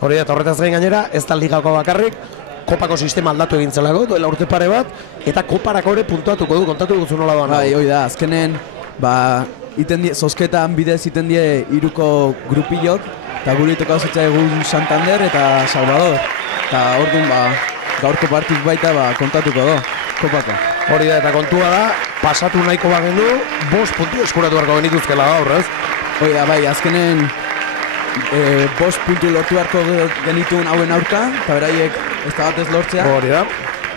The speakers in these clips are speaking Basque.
Hori da, horretaz gain gainera, ez da ligako bakarrik, kopako sistema aldatu egin zelako, duela urte pare bat, eta koparako ere puntuatuko du, kontatu duzu nola doan. Bai, hoi da, azkenen, zozketan bidez iten die iruko grupillok, eta gure iteko hauzetza egun Santander eta Salvador. Eta orduan, gaurko partik baita kontatuko do, kopako. Hori da, eta kontua da, pasatu nahiko bagenu, 5 puntu eskuratu beharko genituzkela gaur, ez? Hoi da, bai, azkenen 5 puntu lortu beharko genituen hauen aurka, eta beraiek ez da batez lortzea. Hori da.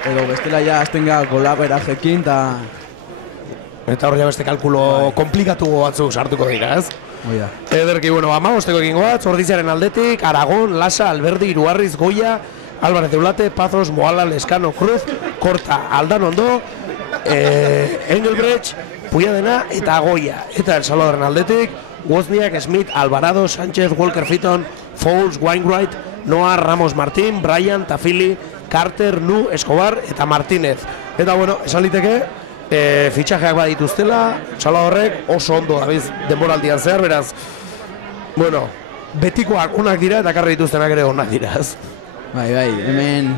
Edo bestela ja aztenga golabera jekin, eta hor ja beste kalkulo komplikatu batzuk sartuko dira, ez? Hoi da. Ederki, bueno, amabosteko egingo bat, Ordiziaren aldetik, Aragon, Lasa, Alberdi, Iruarriz, Goia, Álvarez de Ulate, Pazos, Moala, Lescano, Cruz, Korta, Aldanondo, Engelbrecht, Puyadena eta Goia. Eta El Salvadorren aldetik, Wozniak, Smith, Alvarado, Sánchez, Walker Fitton, Fouls, Wainwright, Noah, Ramos Martín, Bryan, Tafili, Carter, Nu, Escobar eta Martínez. Eta bueno, esan liteke, fitxajeak badituztela, Salvadorrek oso ondo dabiz denboraldian zehar, beraz, bueno, betikoak onak dira eta karri dituztenak ere onak dira, ez? Bai, hemen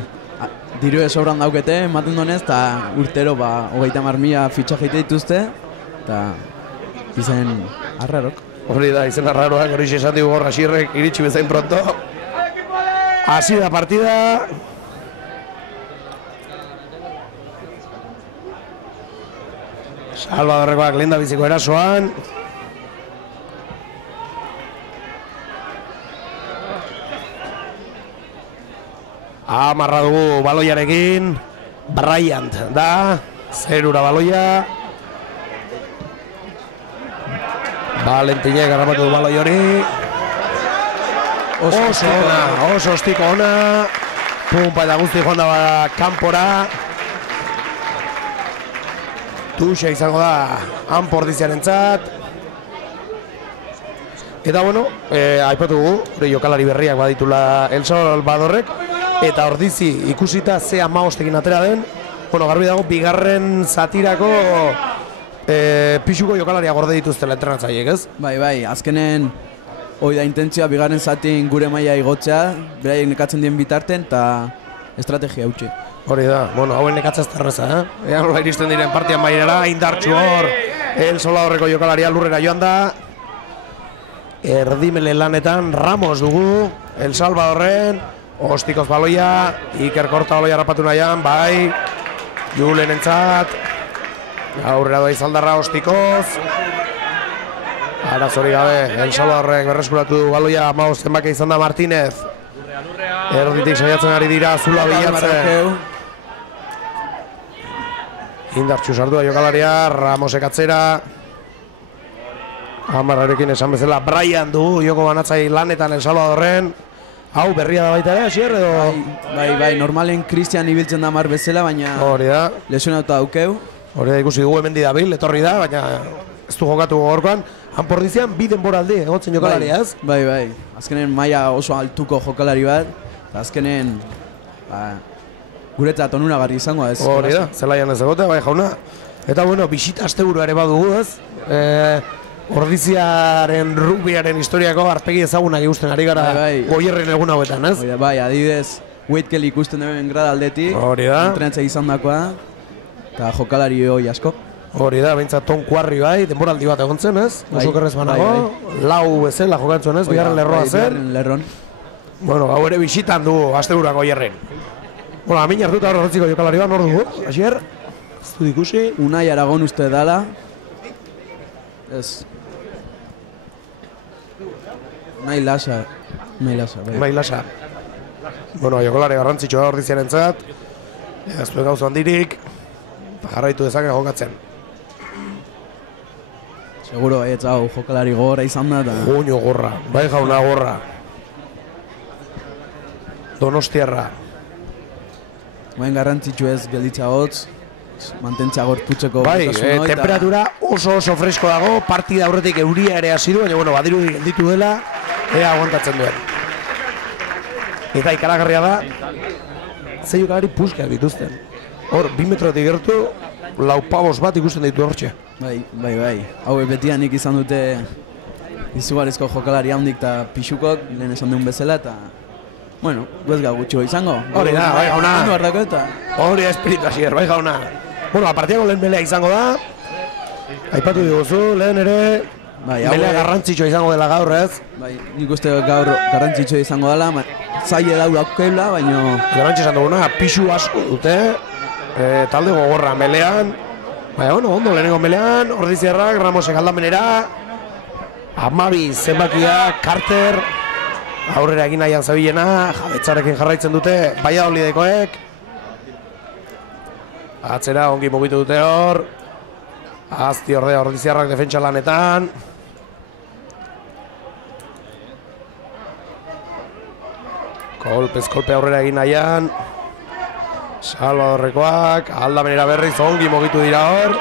diru sobran daukete, ematen donez, eta urtero 30.000 fitxajeite dituzte, eta izen arrarok. Hori da, izen arraroak, hori esan digu gorra xirrek, iritsi bezain pronto. Hasi da partida. Salvadorrekoak lehen da biziko erasoan. Amarra dugu baloiarekin. Bryant da, zerura baloia. Valentinek garrapatu du baloi hori. Oso ostiko ona. Pumpa eta guzti joan da kanpora. Tuxa izango da Ordiziarentzat. Eta bueno, aipatu dugu, jokalari berriak baditula El Salvadorrek, eta Ordizi ikusita ze 15ekin atera den, bueno, garbi dago bigarren zatirako pixuko jokalaria gorde dituztela entrenatzaileek, ez? Bai, azkenen hoi da intentzioa bigarren zatin gure maila igotzea, beraiek nekatzen dien bitarten eta estrategia hautsi. Hori da, bueno, hauen nekatzaz terreza, Ea nola iristen diren partian bairera, indartxu hor, El Salvadorreko jokalaria lurrera joan da. Erdimele lanetan Ramos dugu, El Salvadorren, ostikoz baloia, Iker Korta baloia rapatu nahian, bai, Julen entzat, aurrera doa izaldarra ostikoz. Arazori gabe, El Salvadorrek berreskuratu du baloia, maus zenbake izan da Martínez. Erditik saiatzen ari dira Zula bilatzen. Indartxu sartua jokalaria, Ramosek atzera. Amarrarekin esan bezala Bryan du joko banatzai lanetan El Salvadorren. Hau berria da baita ere, asier edo? Bai, normalen Cristian ibiltzen da mar bezala, baina hori da. Lesionatuta daukeu. Hori da ikusi dugu hemen dabil, etorri da, baina ez du jokatu gorkoan. Ordizian bi denboraldi egotzen jokalaria, ez? Bai. Azkenen maila oso altuko jokalari bat. Azkenen guretzat onuragarri izango ez. Hori da, zelaian ez egote, bai jauna. Eta bueno, bisita asteburua ere badugu, ez? Ordiziaren rugbiaren historiako arpegi ezagunak ikusten ari gara Goierren egun hauetan, ez? Bai, adibidez, Wade Kelly ikusten duen grada aldetik. Hori da. Entrenatza izan dakoa. Eta jokalari hoi asko. Hori da, behintzat Tom Quarry bai, denboraldi bat egon zen, ez? Oso kerrez banago. Lau bezala jokatzen, ez? Bigarren lerroa zen. Bigarren lerron. Bueno, hau ere bisitan du asteburua Goierren. Bueno, amin hartuta hor horretziko jokalari bat, nor dugu? Asier? Ez du ikusi? Unai Aragon uste dala. Ez. Unai Lasa. Unai Lasa. Bueno, jokalari garrantzitsua Ordiziarentzat. Ez du gauza handirik. Jarraitu dezake jokatzen. Seguro, hau jokalari gogorra izan da. Guño gorra, bai jauna gorra. Donostiarra. Bain garrantzitsu ez gelditza hotz. Mantentzea gorputzeko. Bai, temperatura oso fresko dago. Partida aurretik euria ere hasi du, baina bueno, badiru gelditu dela. Ea aguantatzen duen. Eta ikaragarria da. Zei jokalari puskak dituzten. Hor, 2 metrotik gertu, lau pavos bat ikusten ditu hortxe. Bai. Hau betianik izan dute izugarrizko jokalari handik eta pixukok, lehen esan duen bezala, eta Bueno, guezga gutxo izango. Hori da, bai jauna. Ondo hartako eta. Hori da espiritu hasier, bai jauna. Bueno, partiako lehen melea izango da. Aipatu diguzu, lehen ere melea garrantzitsua izango dela gaur, ez? Bai, nik uste gaur garrantzitsua izango dela, zaila daulak keula, baina... Garrantzi esan duguna, pixu asko dute, talde gogorra melean. Baina, bueno, ondo lehenengo melean, Ordizierrak, Ramosek aldamenera, Amabi zenbakia, Carter, aurrera egin nahian zabilena, Jabetzarekin jarraitzen dute, Valladolidekoek. Atzera, ongi mugitu dute hor. Azti ordea Ordizierrak defentsa lanetan. Kolpe aurrera egin nahian. Salvadorrekoak, aldamenera berriz ongi mugitu dira hor.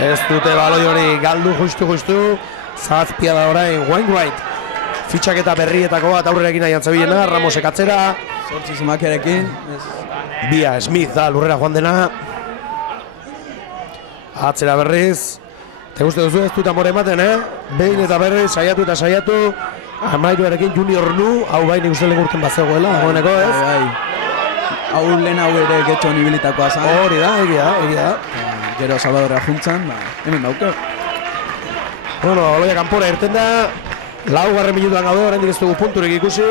Ez dute baloi hori galdu justu. Zazpia da orain Wainwright. Fitxaketa berrietako bat aurrera egin nahian zabilena, Ramosek atzera. Zortzi zemakiarekin. Bia Smith da lurrera joan dena. Atzera berriz. Te uste duzu ez dut amore ematen, Behin eta berriz, saiatu. Amairuarekin Junior Nu, hau bai nik uste legurten bat zegoela, dagoeneko ez? Bai. Hau lehen hau ere getxo nibilitakoa zan. Hori da, egia da. Gero Salvadorra juntzan, hemen dauke. Bueno, oloia kanpora irten da. 4. minutuan gaude, oraindik ez dugu punturik ikusi.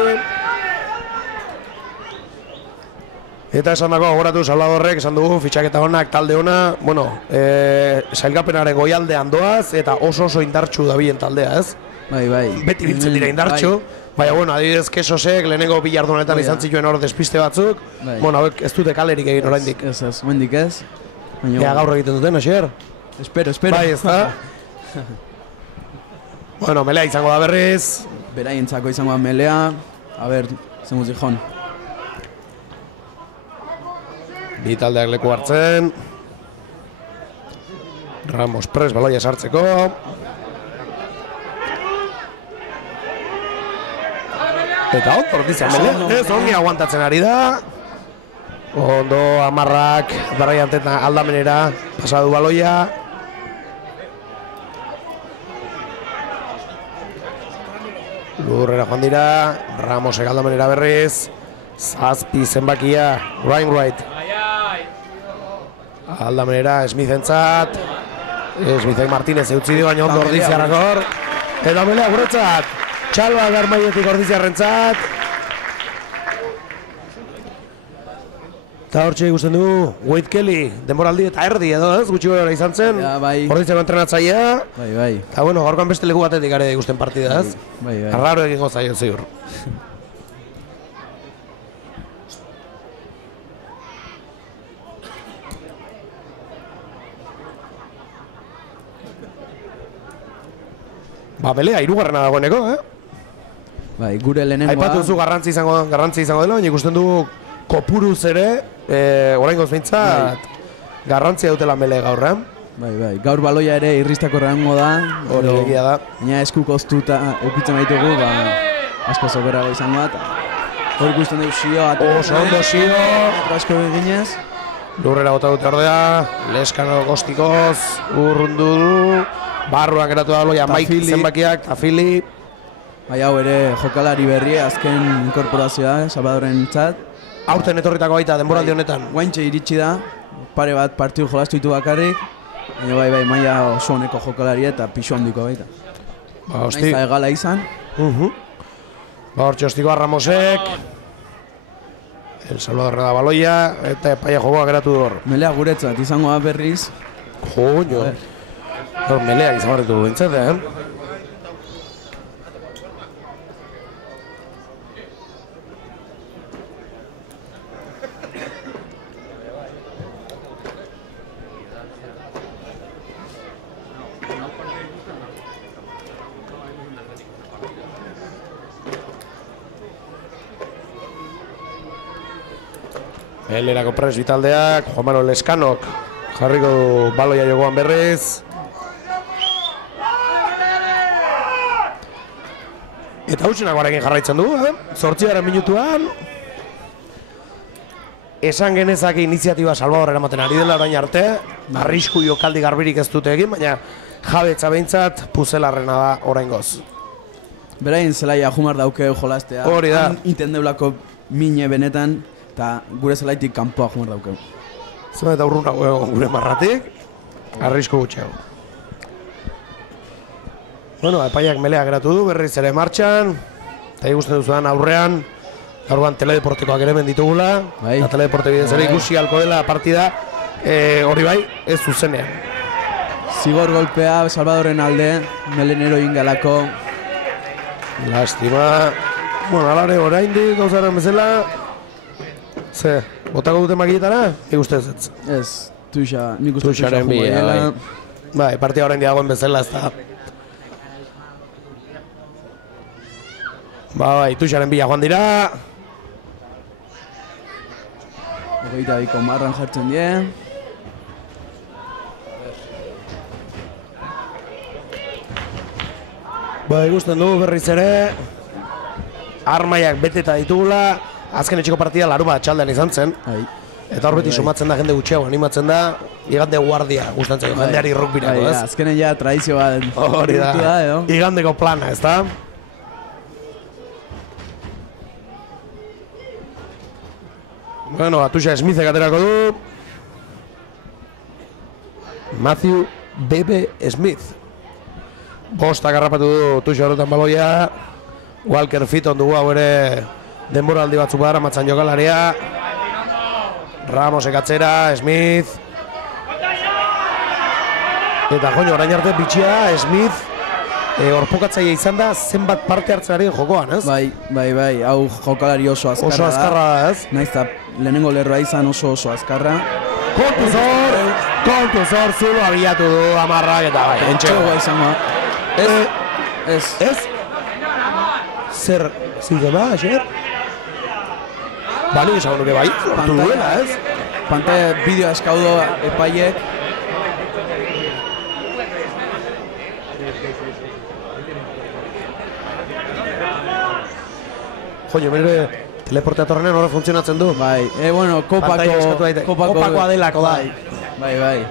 Eta esan dago gogoratu Salvadorrek, esan dugu, fitxaketa honak, talde ona, bueno, sailkapenaren goialdean doaz, eta oso indartsu dabilen taldea, ez? Bai. Beti biltzen dira indartsu, baina, bueno, adibidez Kesosek, lehenengo bilardunetan izan zituen hor despiste batzuk, bueno, hauek ez dute kalerik egin oraindik. Ez, mendik ez. Ea gaur egiten duten, Asier? Espero. Bai, ez da? Bueno, melea izango da berriz. Beraientzako izango da melea. A ber, zen guzi joan. Bi taldeak leku hartzen. Ramos pres baloia sartzeko. Eta ondo, ordizia melea. Ez ongi aguantatzen ari da. Ondo amarrak, Barraiantena aldamenera pasadu baloia. Lurrera joan dira, Ramosek aldamenera berriz. Zazpi zenbakia, Wainwright. Aldamenera Smithentzat. Smithek Martinez eutzi dio, baina ondo Ordiziarrak hor. Eta melea guretzat. Txalba Garmaietik Ordiziarrentzat. Eta hortxe ikusten du, Wade Kelly, denboraldi eta erdi edo ez, gutxi gara izan zen. Ordiziako entrenatzailea. Bai. Eta bueno, gaurkoan beste leku batetik are ikusten partida ez. Bai. Arraro egingo zaio ziur. Belea, 3. dagoeneko, Bai, gure lehenengoa. Aipatu duzu garrantzi izango dela, baina ikusten du kopuruz ere, oraingoz behintzat, garrantzia dutela mele gaur, Bai, gaur baloia ere irristako rango da. Hori egia da. Baina esku kostuta eukitzen baitugu, asko zoberra izango da. Hor ikusten dugu zio, oso ondo zio. Asko eginez. Lurrera bota dute ordea, Leskano Gostikoz, urrundu du. Barruan geratu da baloia, Mike zenbakiak, Tafili. Bai, hau ere jokalari berria, azken inkorporazioa, Salvadorren txat. Aurten etorritako baita, denboraldi honetan. Guaintxe iritsi da, pare bat partidu jolastu ditu bakarrik. Baina bai, maila oso honeko jokalari eta pixu handiko baita. Naiz da egala izan. Hortxe hostikoa Ramosek. El Salvador da baloia, eta epaia jokoa geratu du hor. Melea guretzat, izango da berriz. Joño. Meleak izan barritu bintzat, Elerako pres bitaldeak, Juan Manuel Leskanok jarriko du baloia jokoan berriz. Eta hautsinak jarraitzen du, 8. minutuan. Esan genezake iniziatiba Salvador eramaten ari dela orain arte. Arrisku jokaldi garbirik ez dute egin, baina jabetza behintzat puzelarrena da oraingoz. Berain zelaia jumar dauke jolastea. Hori da. Iten deulako mine benetan, eta gure zelaitik kanpoa jumar daukeu. Zuma eta urruna gure marratik, arrisku gutxeago. Bueno, epaiak melea geratu du, berriz ere martxan, eta ikusten duzuan aurrean, gaurban teledeportekoak ere menditugula, eta teledeporte bidez ere ikusi halko dela partida, hori bai, ez zuzenean. Zigor golpea, Salvadorren alde, melenero ingalako. Lastima. Bueno, alare oraindik gauzaren bezala. Ze, botako dute makietara? Nik uste ez. Ez, tuxa, nik uste tuxa Tuxaren bila. Bai, partida oraindik dagoen bezala ez da. Bai, Tuxaren bila joan dira. Hogeita biko marran jartzen die. Ba, ikusten du berriz ere armaiak beteta ditugula. Azken etxeko partida laruma txaldean izan zen. Eta hor beti sumatzen da jende gutxiago, animatzen da igande guardia gustatzen jendeari rugbirako, ez? Azkenen ja tradizio bat hori da, igandeko plana, ez da? Bueno, Tuxa Smithek aterako du. Matthew Bebe Smith. Bostak harrapatu du Tuxa horretan baloia. Walker Fitton dugu hau ere denboraldi batzuk badara matzan jokalaria. Ramosek atzera, Smith. Eta joño, orain arte bitxia, Smith orpokatzaia izan da zenbat parte hartzenaren jokoan, ez? Bai, hau jokalari oso azkarra da. Oso azkarra da, ez? Naiz eta lehenengo lerroa izan oso azkarra. Kontu zor, zulo abiatu du amarrak eta bai. Entxegoa izango. Ez? Zer, zintema, Xer? Bani esan nuke bai, lortu duela, ez? Pantalla bideo eskaudo epaiek. Joño, mire, teleportea torrenean horre funtzionatzen du. Bai, bueno, kopakoa delako da. Bai.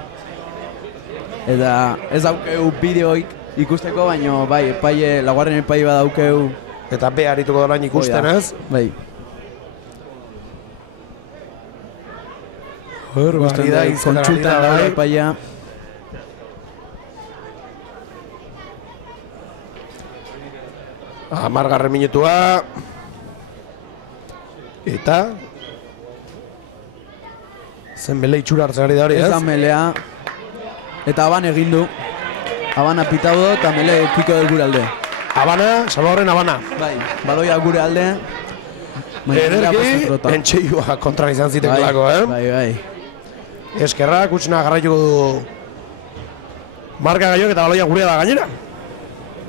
Eta ez daukeu bideoik ikusteko, baino bai, epaile, laguarren epaile bat daukeu. Eta be harituko dorain ikusten, ez? Bai. Hori da, kontsultan da epailea. Amargarren minutua. Eta zen mele itxura hartzari da hori, ez? Ez da melea. Eta Aban egin du. Aban apitau du eta mele piko del gure alde. Habana, Salvadorren Habana. Bai, baloia gure alde. Ederki, entxeioa kontra izan zitekelako, Bai. Eskerrak, utxuna garraituko du marka gaiok eta baloia gurea da gainera.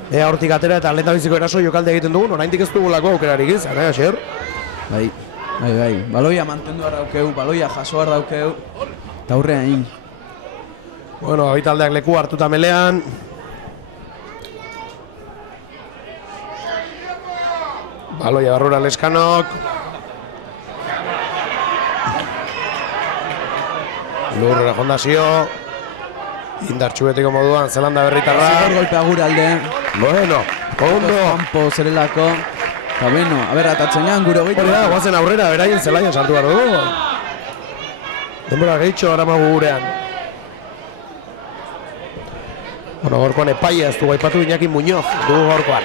Ea hortik atera eta lehen biziko eraso jokalde egiten dugun, oraindik ez dugulako aukerarik izan, Xer? Bai. Baloia mantendu daukeu, baloia jaso daukeu. Eta aurrean egin. Bueno, abitaldeak leku hartuta melean. Baloia barrura Leskanok. Lurrera jondazio. Indartxubetiko moduan, Zelanda berritarra. Zigor golpea gure alde. Bueno, ondo. Kampo zerelako. Eta beno, atatzen gehan gure hogeita. Hori da, guazen aurrera, beraien zelaian sartu behar dugu. Denbora gehitxo aramagu gurean. Bueno, gorkoan epaia ez du gaipatu Iñaki Muñoz dugu gorkoan.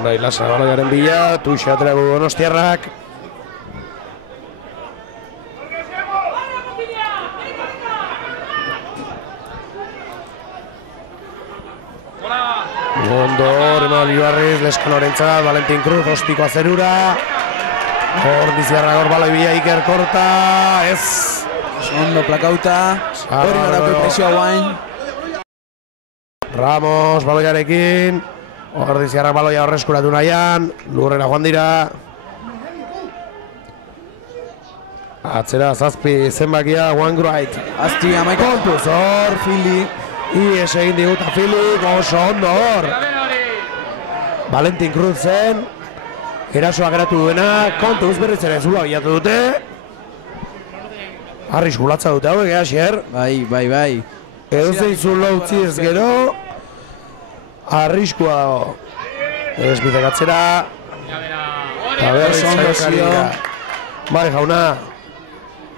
Unai Lasa baloiaren bila, Tuxa aterago Donostiarrak. Ondo, Remal Ibarriz, Leskanorentzat, Valentin Cruz, ostiko azerura. Ordiziarra gor baloi bila Iker Korta, ez. Ondo plakauta, hori norako presioa guain. Ramos baloiarekin. Ordiziarra baloia horreskuratu nahian, lurrera joan dira. Atzera zazpi zenbakia, Wainwright. Azti amaika. Kontuz hor, Fili. Ies egin diguta Fili, oso ondo hor. Valentin Cruz zen. Erasoa geratu duena, kontuz berriz ere zula bilatu dute. Arris gulatza dute hauek, Asier. Bai. Edozein zulo utzi ez gero, arriskua dago. Esbitek atzera. Eta berriz zailokari. Bai, jauna.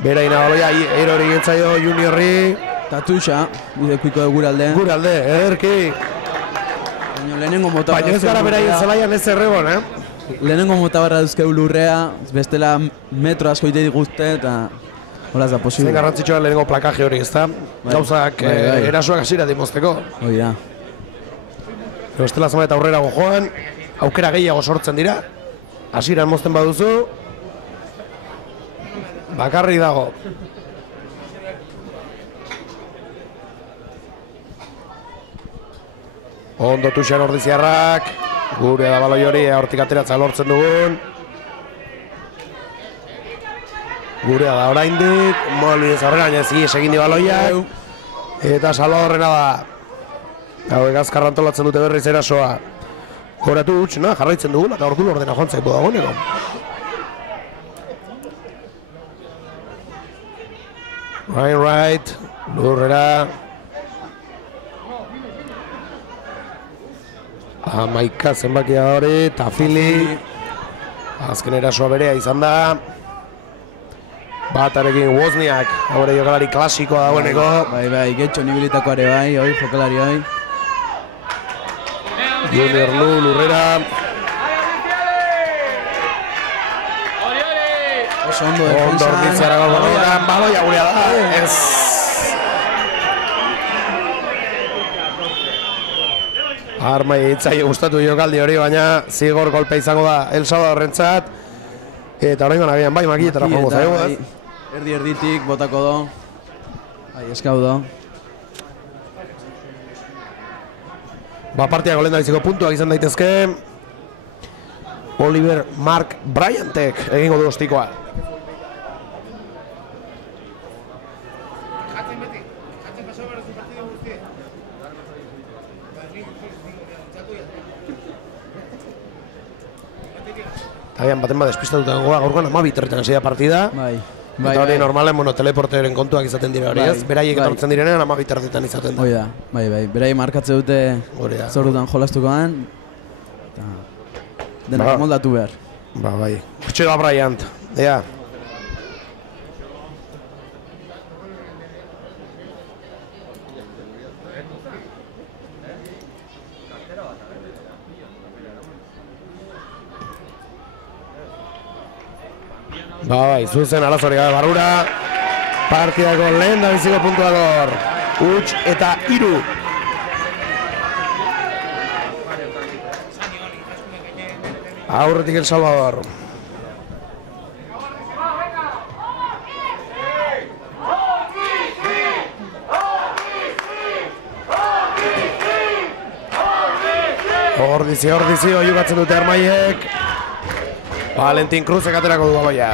Bera inabaloia, erori gintzaio juniorri. Tatuxa, idekuiko gure alde. Gure alde, ederki. Baina lehenengo mota Baina ez gara beraien zelaian ez erregon, Lehenengo mota barra duzkeu lurrea, bestela metro asko ite diguzte eta hola ez da posible. Zen garrantzitsua lehenengo plakaje hori, ezta? Gauzak erasoak hasira dimozteko. Hoi da. Bestela zama eta aurrera joan, aukera gehiago sortzen dira. Hasiran mozten baduzu, bakarri dago. Ondo Tuxan ordiziarrak, gure da baloi hori hortik ateratza lortzen dugun. Gurea da oraindik, molbidez aurrera, baina ez egin di baloiak. Eta Salvadorrena da. Hauek azkar antolatzen dute berriz erasoa. Koratu utxuna, jarraitzen dugun, eta ordu ordena joan zaipu dagoeneko. Right, lurrera. Amaika zenbakia hori, Tafili. Azken erasoa berea izan da. Batarekin Wozniak, haure jokalari klasikoa dagoeneko. Bai, getxo nibilitako are bai, hoi, jokalari hoi. Junior lurrera. Oso ondo defensan. Ondo ordiziara gaur baloia gurea da. Ez. Armai hitzaio gustatu jokaldi hori, baina zigor golpe izango da El Salvadorrentzat. Eta oraingoan agian bai makietara joango zaigu, ez? Erditik botako do. Bai, eskau do. Partiako lehen daiziko puntuak izan daitezke. Oliver Mark Bryantek egingo du ostikoa. Agian baten bat despistatutan goa, gaurkoan 12 hasi da partida. Bai. Eta hori normalen, teleporteren kontuak izaten dira hori, ez? Beraiek etortzen direnean 12 izaten da. Hoi da, bai. Beraiek markatze dute zordutan jolastuko den. Denak moldatu behar. Bai. Hortxe da Bryant, ea. Bai, zuzen arazori gabe barrura. Partidako lehen da biziko puntua gor. Huts eta 3. Aurretik El Salvador. Ordizio, jugatzen dute Armaiek. Valentin Cruzek aterako du baloia.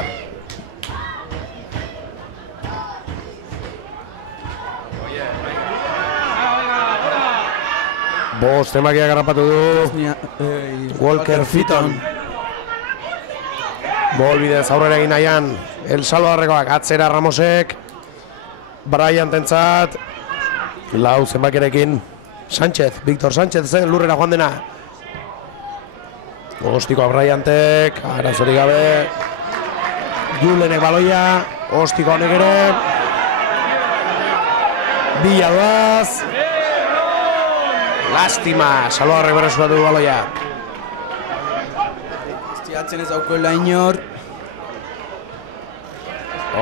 Bost emakia garrapatu du Walker Fitton. Bol bidez aurrera egin nahian El Salvadorrekoak atzera Ramosek. Bryantentzat. Lau zenbakiarekin Sánchez, Víctor Sánchez zen lurrera joan dena. Ostikoa Bryantek, arazorik gabe. Julenek baloia, ostikoa honek ere. Bila doaz. Lastima, Salvadorrek berreskuratu du baloia. Estiatzen ez daukoela inor.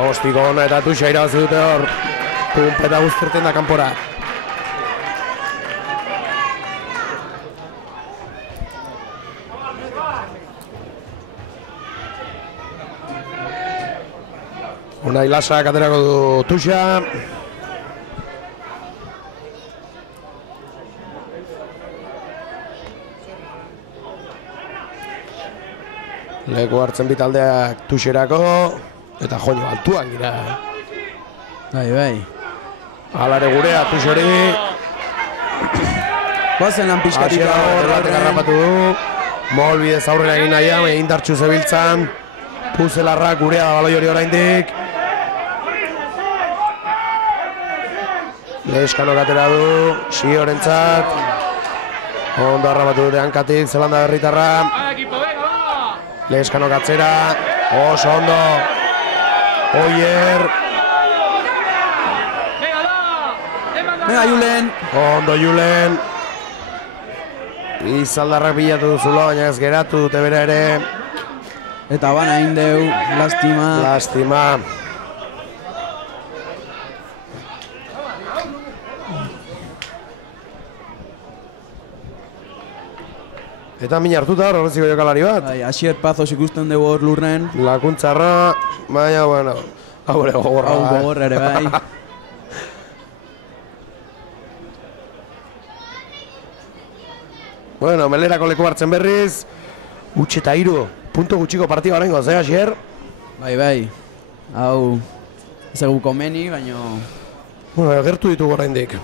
Ostiko hona eta Tuxa irabazi dute hor. Pumpeta guztirten da kanpora. Unai Lasak aterako du Tuxa. Leku hartzen bitaldeak Tuxerako. Eta joño altuak dira. Bai. Alare gurea Tuxeri. Bazen lan pixkatik garrapatu du. Molbidez aurrera egin nahian, indartxu zebiltzan. Puzelarrak gurea da baloi hori oraindik. Leskanok atera du, Siorentzat. Ondo harrapatu dute hankatik, Zelanda berritarra. Leskanok atzera, oso ondo. Oier. Venga, Julen. Ondo Julen. Izaldarrak bilatu duzula, baina ez geratu dute bera ere. Eta bana egin deu, lastima. Lastima. Eta min hartuta horreziko jokalari bat. Bai, Asier Pazos ikusten dugu hor lurren. Lakuntzarra, baina, bueno, hau ere gogorra. Hau gogorra ere, bai. Bueno, Melerako leku hartzen berriz. Utxe eta iru, punto gutxiko partida horrengo, Asier? Bai. Hau, ez egu komeni, baina... Bueno, gertu ditugu oraindik.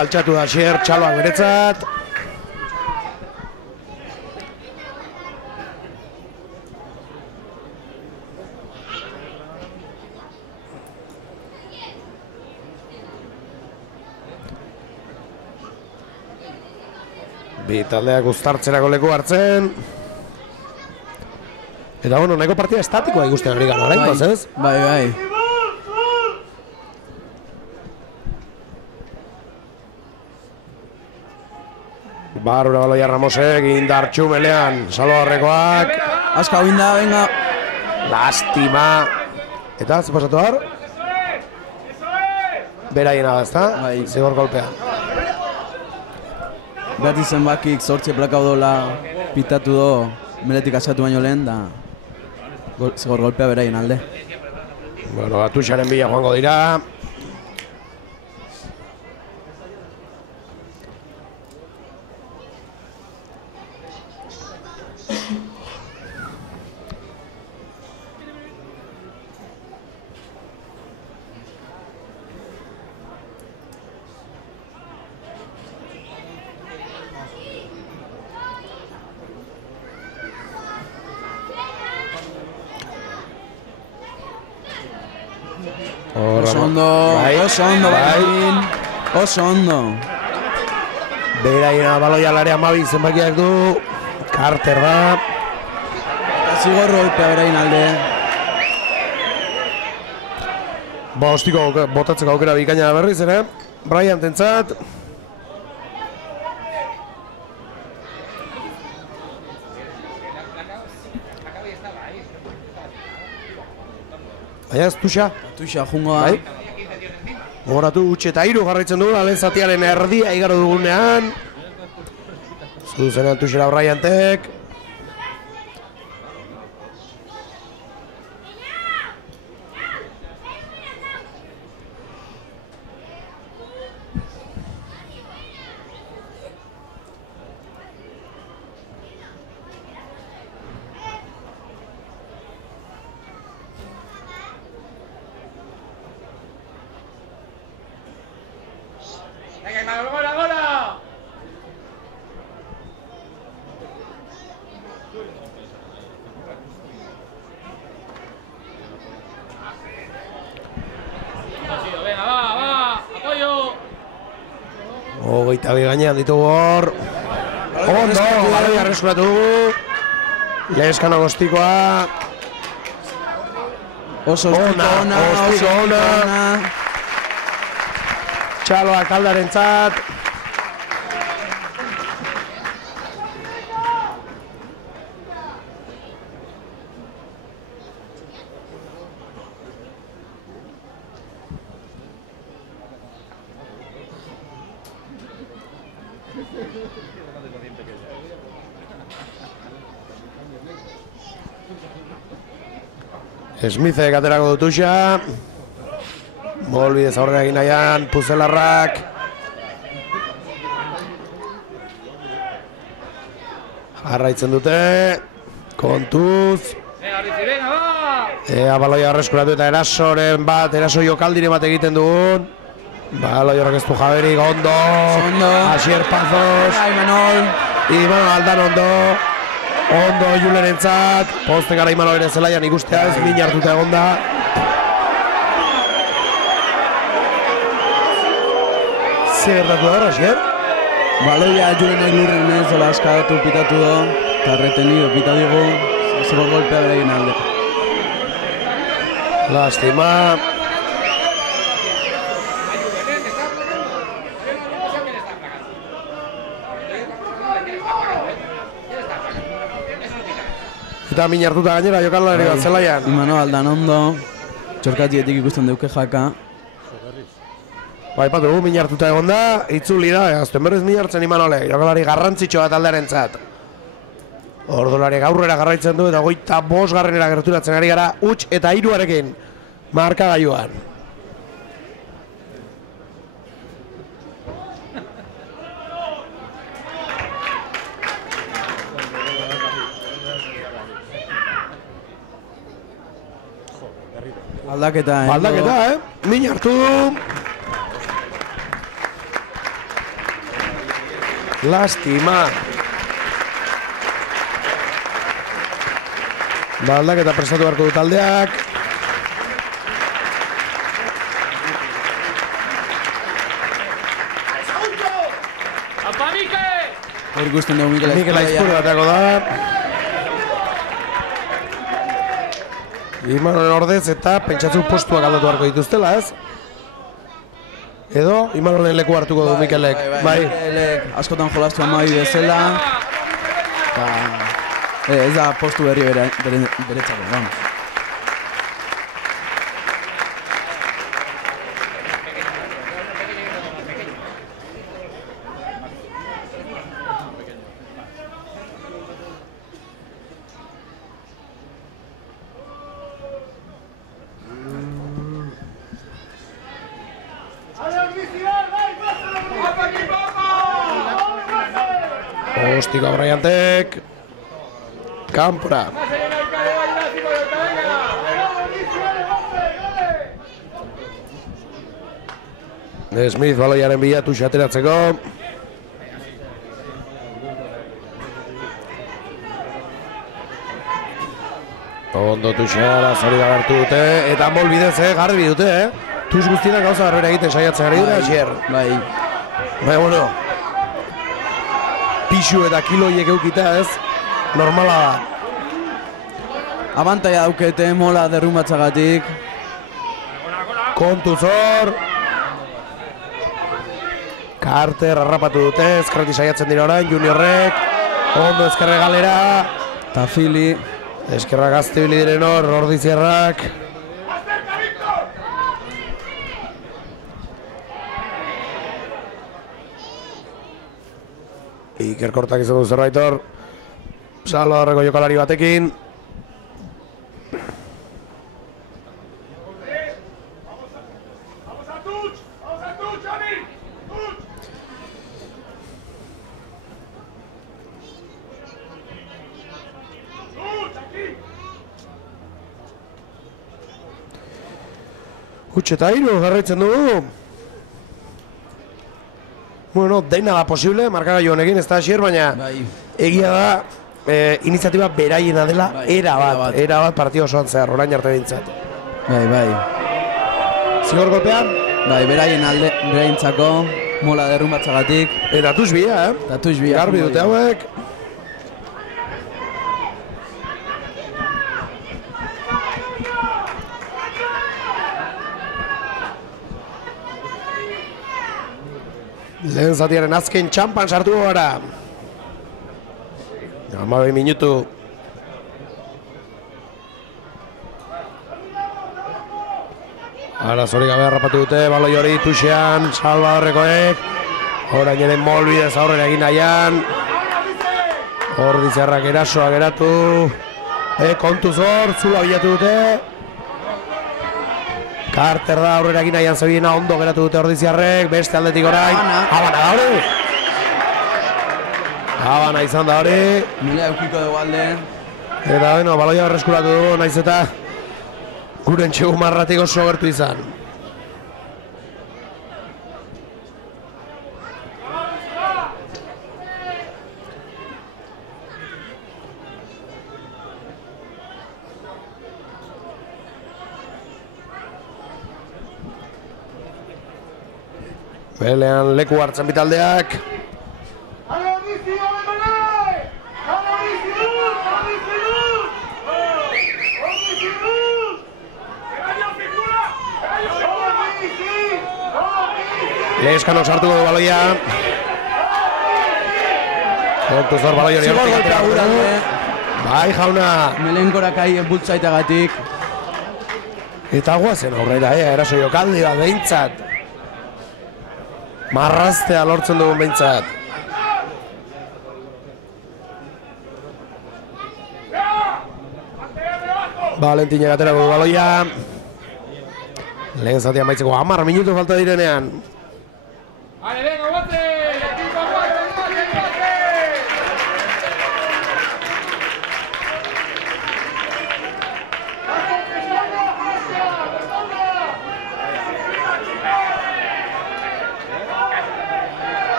Altxatu da Asier, txaloak beretzat. Bi taldeak uztartzerako leku hartzen. Eta bueno, nahiko partida estatikoa ikusten ari gara oraingoz, ez? Bai. Barrura baloia Ramosek, indartxu melean, Salvadorrekoak. Aska hau inda, venga. Lastima. Eta, ze pasatu har? Beraien da, ezta? Bai. Zigor golpea. Beti zenbakik sortxe plakau dola pitatu do, meletik asatu baino lehen, da zigor golpea beraien alde. Bueno, Atuxaren bila joango dira. Oso ondo. Beraien baloia larea Mavi zenbakiak du. Carter da. Zigor golpea beraien alde. Ostiko botatzeko aukera bikaina berriz ere. Brian tentzat. Baina ez Tuxa? Tuxa, jungo da. Gogoratu utxe eta iru jarraitzen dugu, lehen zatiaren erdia igaro dugunean. Zuzenean Tuxera Briantek. Hogeita bi gainean ditugu hor. Ondo, baloia arreskuratu dugu. Leskano gostikoa. Oso ostiko ona. Txaloa kaldarentzat. Smithek aterako du Tuxa. Molbidez aurrera egin nahian, Puzelarrak. Jarraitzen dute, kontuz. Ea baloia arreskuratu eta erasoren bat, eraso jokaldire bat egiten dugun. Baloi horrek ez du jaberik, ondo. Asier Pazos. Imanol Aldan ondo. Ondo Julerentzat. Poste gara Imanol ere zelaian ikustea ez, min hartuta egon da. Zer gertatu da, Asier? Baloia Julenek lurren ez dola askatu pitatu do. Eta retenido pita digu. Zero golpea bere egin alde. Lastima. Eta min hartuta gainera jokalari bat zelaian. Imanol Aldan ondo. Txorkatietik ikusten deuke jaka. Baipatu dugu min hartuta egon da, itzuli da, azten berriz min hartzen Imanolek, jokalari garrantzitsua taldearentzat. Ordulariak aurrera garraitzen du eta 25. gerturatzen ari gara huts eta 3 markagailuan. Aldaketa, Min hartu du. Lastima. Aldaketa prestatu beharko du taldeak. Hor ikusten dugu Mikel Aizpuru batako da. Imanolen ordez eta pentsatzu postuak aldatu beharko dituztela, ez? Edo, Imanolen leku hartuko du Mikelek. Mikelek askotan jolastu amabi bezala. Ez da postu berri beretzako, vamos. Ostiko Braiantek. Kampora. Smith baloiaren bilatu xateratzeko. Ondo tuxara, zori da hartu dute, eta molbidez, garbi dute, Tuz guztietan gauza harrera egiten saiatzen ari dira, Asier. Bai, bueno, pixu eta kiloiek eukita ez, normala da. Abantaia daukete mola derrumbatzagatik. Kontuz hor. Carter harrapatu dute, ezkerretik saiatzen dira orain, Juniorrek. Ondo ezkerre galera. Tafili. Eskerrak aztibili diren hor, Ordizierrak. Ikerkortak izan du zerbait hor. Salvadorreko jokalari batekin. Huts eta 3 jarraitzen dugu. Bueno, dena da posible, markagailu honekin, ez da Asier, baina egia da iniziatiba beraiena dela, era bat partio osoan zehar, orain arte behintzat. Bai. Zigor golpean? Bai, beraien alde, beraientzako, mola derrumbatzagatik. Eta Tuzbia, Garbi dute hauek. Lehen zatiaren azken txampan sartu gara. 12 minutu. Ara zori gabe harrapatu dute, baloi hori tuxean, Salvadorrekoek. Orain ere molbidez aurrera egin nahian. Ordizarrak erasoa geratu. Kontuz hor, zula bilatu dute. Carter da aurrera egin nahian zebiena, ondo geratu dute ordiziarrek, beste aldetik orain. Habana da hori. Habana izan da hori. Mila eukiko dugu alde. Eta bueno, baloia berreskuratu dugu, naiz eta guren txegu marratik oso gertu izan. Belean leku hartzen bitaldeak. Leskanok sartuko du baloia. Kontu zor baloi hori hortik atera du. Bai, jauna. Melenkorak ahi bultzaitagatik. Eta guazen aurrera, eraso jokaldi bat behintzat. Marraztea lortzen dugun behintzat. Valentina aterako du baloia. Lehen zatia maitzeko 10 minutu falta direnean. ¡Vale, venga, guante! ¡Equipo, guante!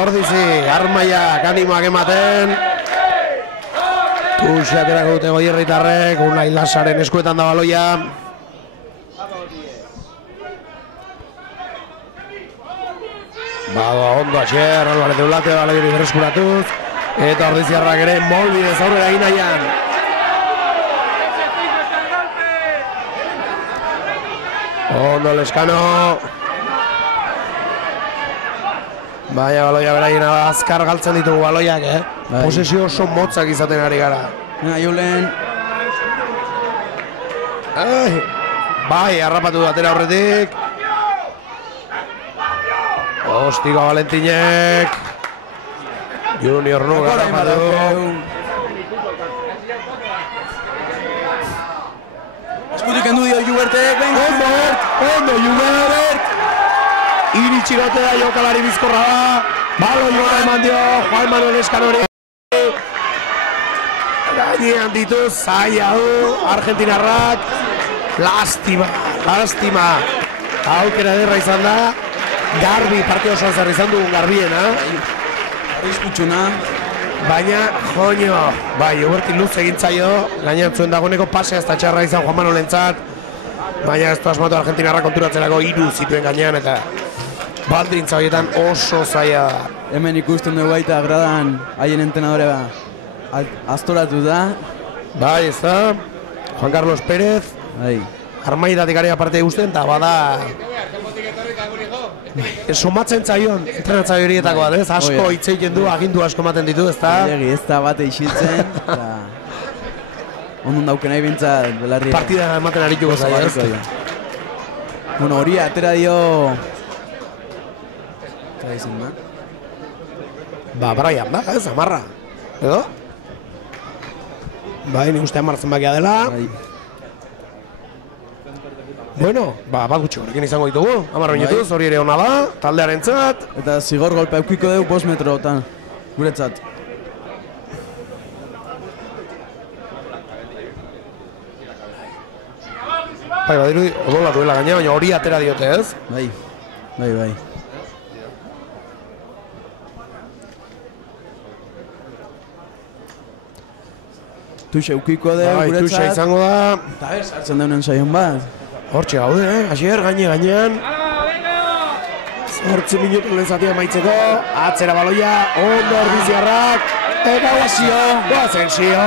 Ordizi, armaiak animoak ematen. Tuxe aterako dute Goierritarrek, Unai Lasaren eskuetan da baloia. Badoa ondo Asier, Alvarez de Ulate, baloiari berreskuratuz. Eta ordiziarrak ere molbidez aurrera egin nahian. Ondo Leskano. Baina baloia beraien azkar galtzen ditugu baloiak, Posesio oso motzak izaten ari gara. Julen. Bai, harrapatu atera horretik. Ostiko Valentinek. Junior Nug harrapatu. Eskutik endu dio Jubertek, Ondo Jubert. Iritsi gote da jokalari bizkorra da. Balo joa eman dio Juan Manuel Eskanori. Gainean ditu, zaila du Argentinarrak. Lastima. Aukera ederra izan da. Garbi, partio osoan zer izan dugun garbiena. Arrizkutsuna. Baina, joño, bai, Jubertin luz egin zaio. Gainean zuen dagoeneko pasea ez da txarra izan Juan Manuelentzat. Baina ez du asmatu Argentinarrak konturatzenako 3 zituen gainean eta baldintza horietan oso zaila da. Hemen ikusten dugu baita gradan haien entrenadore aztoratu da. Bai, ez da. Juan Carlos Pérez. Bai. Armaidatik ari aparte guztien, eta bada... Somatzen zaion, entrenatzaio horietako bat, ez? Asko hitz egiten du, agindu asko ematen ditu, ez da? Ez da bate isiltzen, eta... Ondun dauken nahi bintzat, belarri... Partida ematen arituko zaila, ez? Bueno, hori atera dio... Zara izan, da? Ba, Brian da, ez, amarra. Edo? Bai, nik uste amartzen bakia dela. Bueno, ba, gutxi horrekin izango ditugu. 10 minutuz, hori ere hona da, taldearen txat. Eta zigor golpe eukiko dugu 5 metrotan, guretzat. Bai, badiru, odola duela gaina, baina hori atera diote, ez? Bai. Tuxe eukiko dugu guretzat. Tuxe izango da. Eta sartzen deunen saion bat. Hortxe gaude, Asier, gainean. 8 minutu lehen zatia maitzeko. Atzera baloia, ondo ordiziarrak. Eta Guazensio.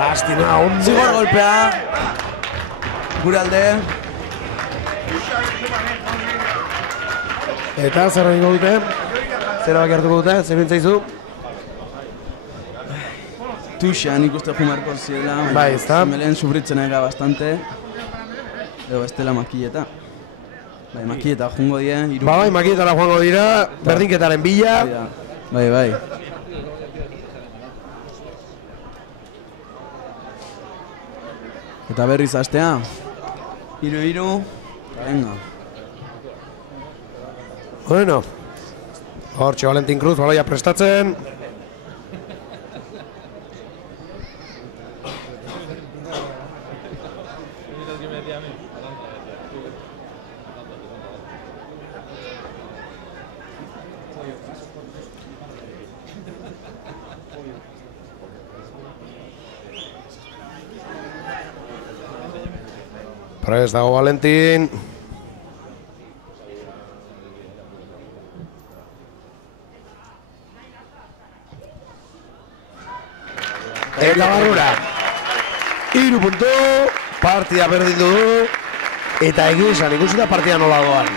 Lastima, ondo. Zigor golpea. Gure alde. Eta zer egingo dute? Zer abaki hartuko dute? Zer bintzaizu? Tuxa, nik uste jumarko zidela. Bai, ez da? Melen sufritzen ega bastante. Edo bestela makilleta. Bai, makilleta jungo die. Bai, makilletara joango dira, berdinketaren bila. Bai. Eta berriz hastea. 3-3. Venga. Bueno. Hortxe Valentin Cruz baloia prestatzen. Prest dago Valentin. Eta barrura. 3 puntu, partida berdin du. Eta esan ikusi da partida nola doan.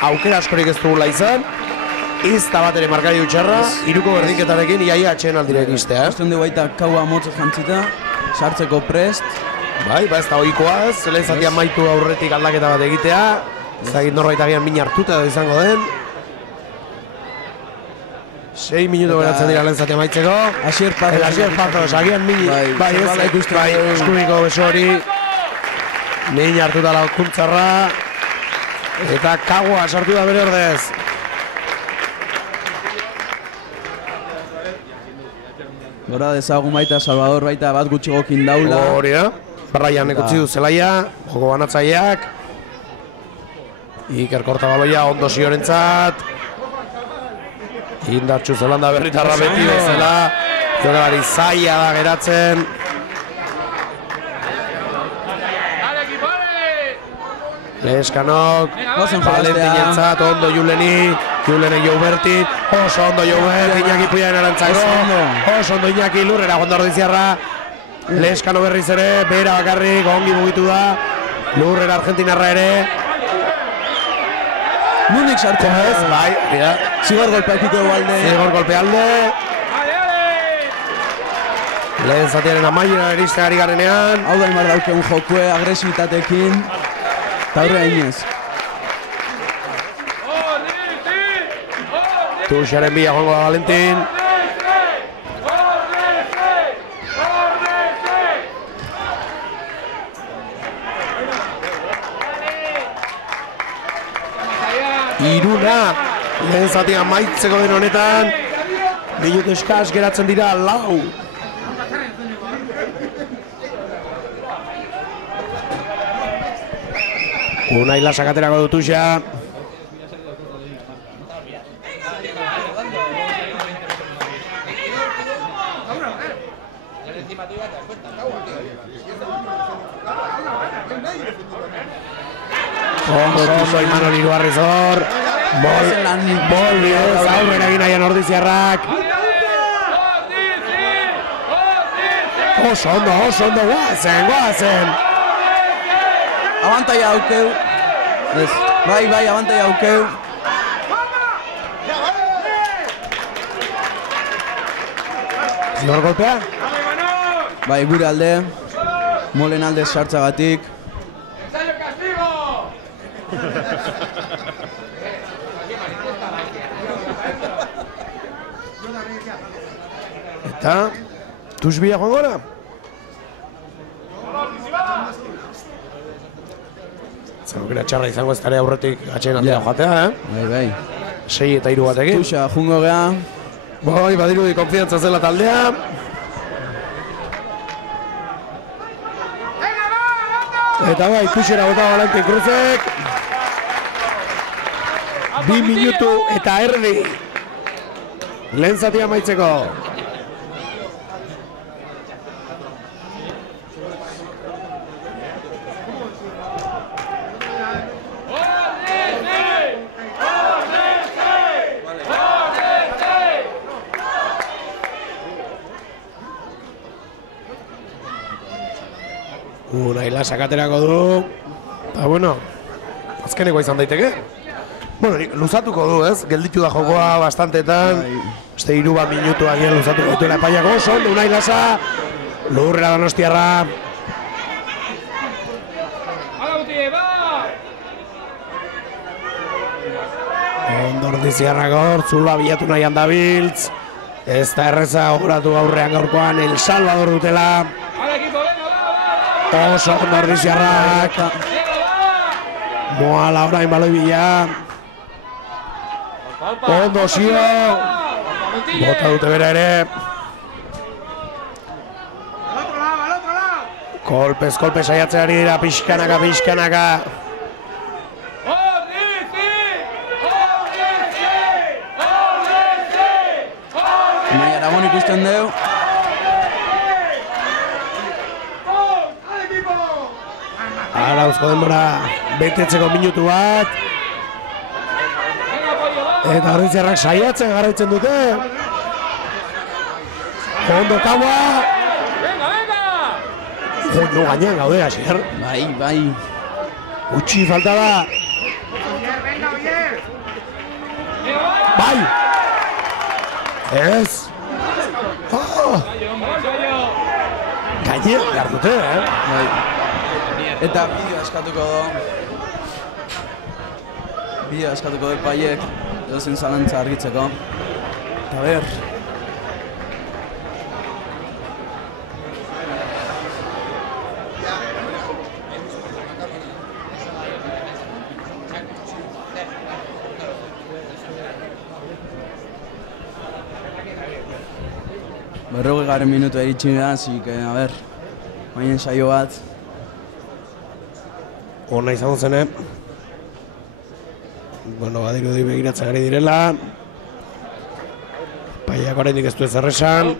Aukera askorik ez dugula izan. Izta bat ere markari utxarra. 3ko berdinketarekin iaia atxeen aldire egistea. Azten du baita kaua motzez jantzita. Sartzeko prest. Bai, ez da ohikoa ez, lehen zatia maitu aurretik aldaketa bat egitea. Zagit norbait agian min hartuta edo izango den. 6 minuto beratzen dira lehen zatia maitzeko. Asier Pazos, agian min, bai eskuriko beso hori. Min hartuta laukuntzarra. Eta kagua sartu da bere ordez. Gora dezagun baita, Salvador baita bat gutxigokin daula. Hori da. Brian ekutzi du zelaia, joko banatzaileak. Iker korta baloia ondo ziorentzat. Indartxu Zelanda berritarra beti bezala. Jokalari zaila da geratzen. Leskanok, Valentinentzat, ondo Juleni. Julene Jouberti, oso ondo Joubert, Iñaki Puiaren arantzako. Oso ondo Iñaki lurrera gonda Ordiziarra. Leskano berriz ere, bera bakarrik, ongi mugitu da. Lurrera Argentinarra ere. Nunik sartzen ez? Bai, bida. Zigor golpeakiko alde. Zigor golpe alde. Lehen zatiaren amaiera eristen ari garenean. Hau da imar daukeun jokue, agresibitatekin. Eta horre hainez. Tuxaren bila joango da Valentin. Iruna, lehen zatia maitzeko den honetan. Minutu eskaz geratzen dira 4. Unai lasak aterako du Tuxa. Ondo Imanol Iruarriz hor. Bol bidez aurrera egin nahian Ordiziarrak. Oso ondo, guazen. Abantaia aukeu. Bai, abantaia aukeu. Zigor golpea? Bai, gure alde. Molen alde sartzagatik. Eta, Tusbia joan gora? Zaukera txarra izango ez tarea aurretik atxeen aldea joatea, Bai. 6 eta 3 batekin. Tuxa, jungo geha. Bai, badirudi konfiantza zela taldea. Eta bai, Tuxera bota Valentin Cruzek. 2 minutu eta erdi. Lehen zatia maitzeko. Unai lasak aterako du. Eta bueno, azkeneko izan daiteke. Bueno, luzatuko du, ez? Gelditu da jokoa bastantetan. Este 3 minutu agian luzatuko duela epaiako. Oso ondo Unai lasa. Lurrera Donostiarra. Ondo Ordiziarrak hor, Zula bilatu nahian dabiltz. Ez da erreza horatu aurrean gaurkoan El Salvador dutela. Oso ondo ordiziarrak. Moala orain baloi bila. Ondo zio. Bota dute bera ere. Kolpez, saiatzen ari dira, pixkanaka. Nahi Aragon ikusten deu. Arauzko denbora betetzeko minutu bat. Eta ordiziarrak saiatzen garaitzen dute. Ondo kaua. No gainean gaude, Asier. Bai. Utsi falta da. Bai! Ez! Gainean behar dute, Bai. Eta bideo eskatuko do. Bideo eskatuko do epaiek. Edozen zalantza argitzeko. Eta ber. Berrogei garen minutu eritxin da, así que, a ver, maien saio bat. Hona izango zen, Bueno, badirudi begiratzen ari direla. Epaiak oraindik ez du ezer esan.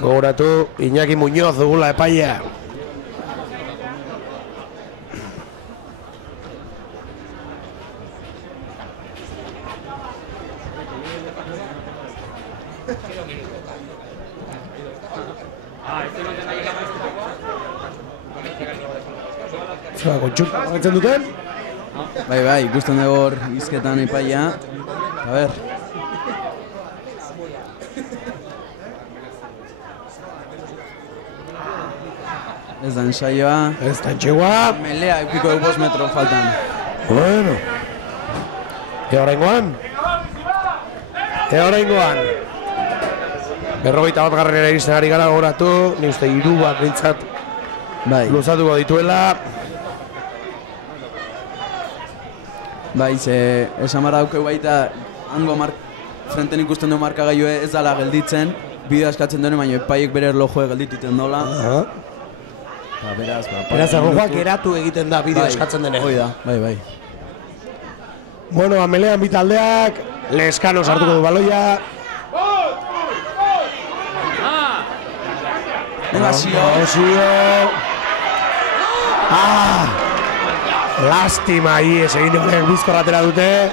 Gogoratu, Iñaki Muñoz dugula epaia. Zua, kontxuka horretzen duten? Bai, ikusten dugu hor izketan epaia. A ber. Ez da ensaioa. Ez da entxegoa. Melea eukiko dugu 5 metro faltan. Bueno. Oraingoan. Berrogeita bat garrenera iristen ari gara gogoratu. Ni uste 3 bat bintzat luzatuko dituela. Bai, ze esan barra daukeu baita hango frenten ikusten du markagailue ez dala gelditzen, bideo askatzen duen, baina epaiek bere erlojue geldituten dola. Beraz, erlojuak eratu egiten da bideo askatzen denean. Hoi da, bai. Bueno, amelean bitaldeak, Leskano sartuko du baloia. Venga, Zio. Lastima ies egin duen bizkorra atera dute.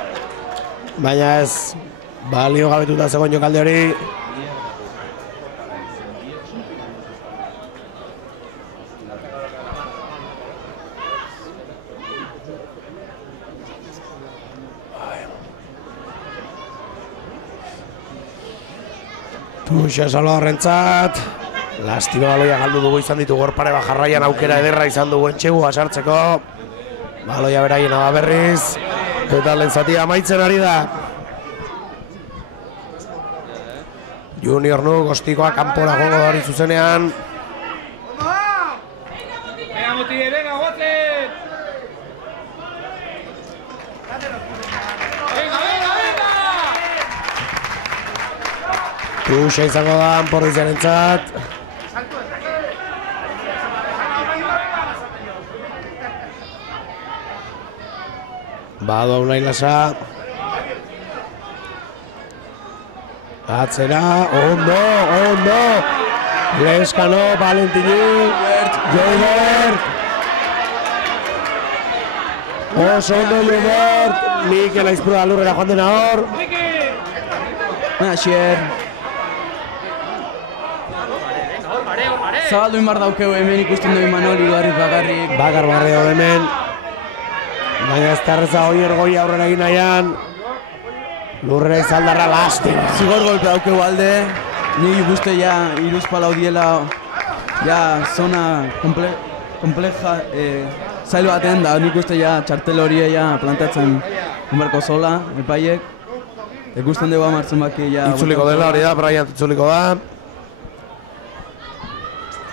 Baina ez, balio gabetuta zegoen jokalde hori. Tuxa Salvadorrentzat. Lastima baloia galdu dugu izan ditu gorpare bajarraian aukera ederra izan dugu entxegu asartzeko. Baloia beraien berriz. Eta lehen zatia amaitzen ari da. Junior nu gostikoa kanpora joango da hori zuzenean. Venga, Muti, venga, guatzen! Venga! Tuxa izango da Porriziarentzat. Bado Unai Lasa. Atzera, ondo. Leskano, Valentini, Joibert. Oso ondo Joibert. Mikel Aizpurua lurrera joan dena hor. Asier. Zabaldu inbar daukeu hemen ikusten du Imanol Ibarriz bakarrik. Bakar barrio hemen. Baina ez terreza hoi ergoi aurrera egin nahian. Lurrera izaldarra lastima. Zigor golpe daukeu alde. Nik ikuste ja iruzpalau diela zona kompleja zail baten da. Nik uste ja txartel hori plantatzen inbarko zola, epaiek. Ikusten dugu amartzen baki ja... Itzuliko dela hori da, Bryant itzuliko da.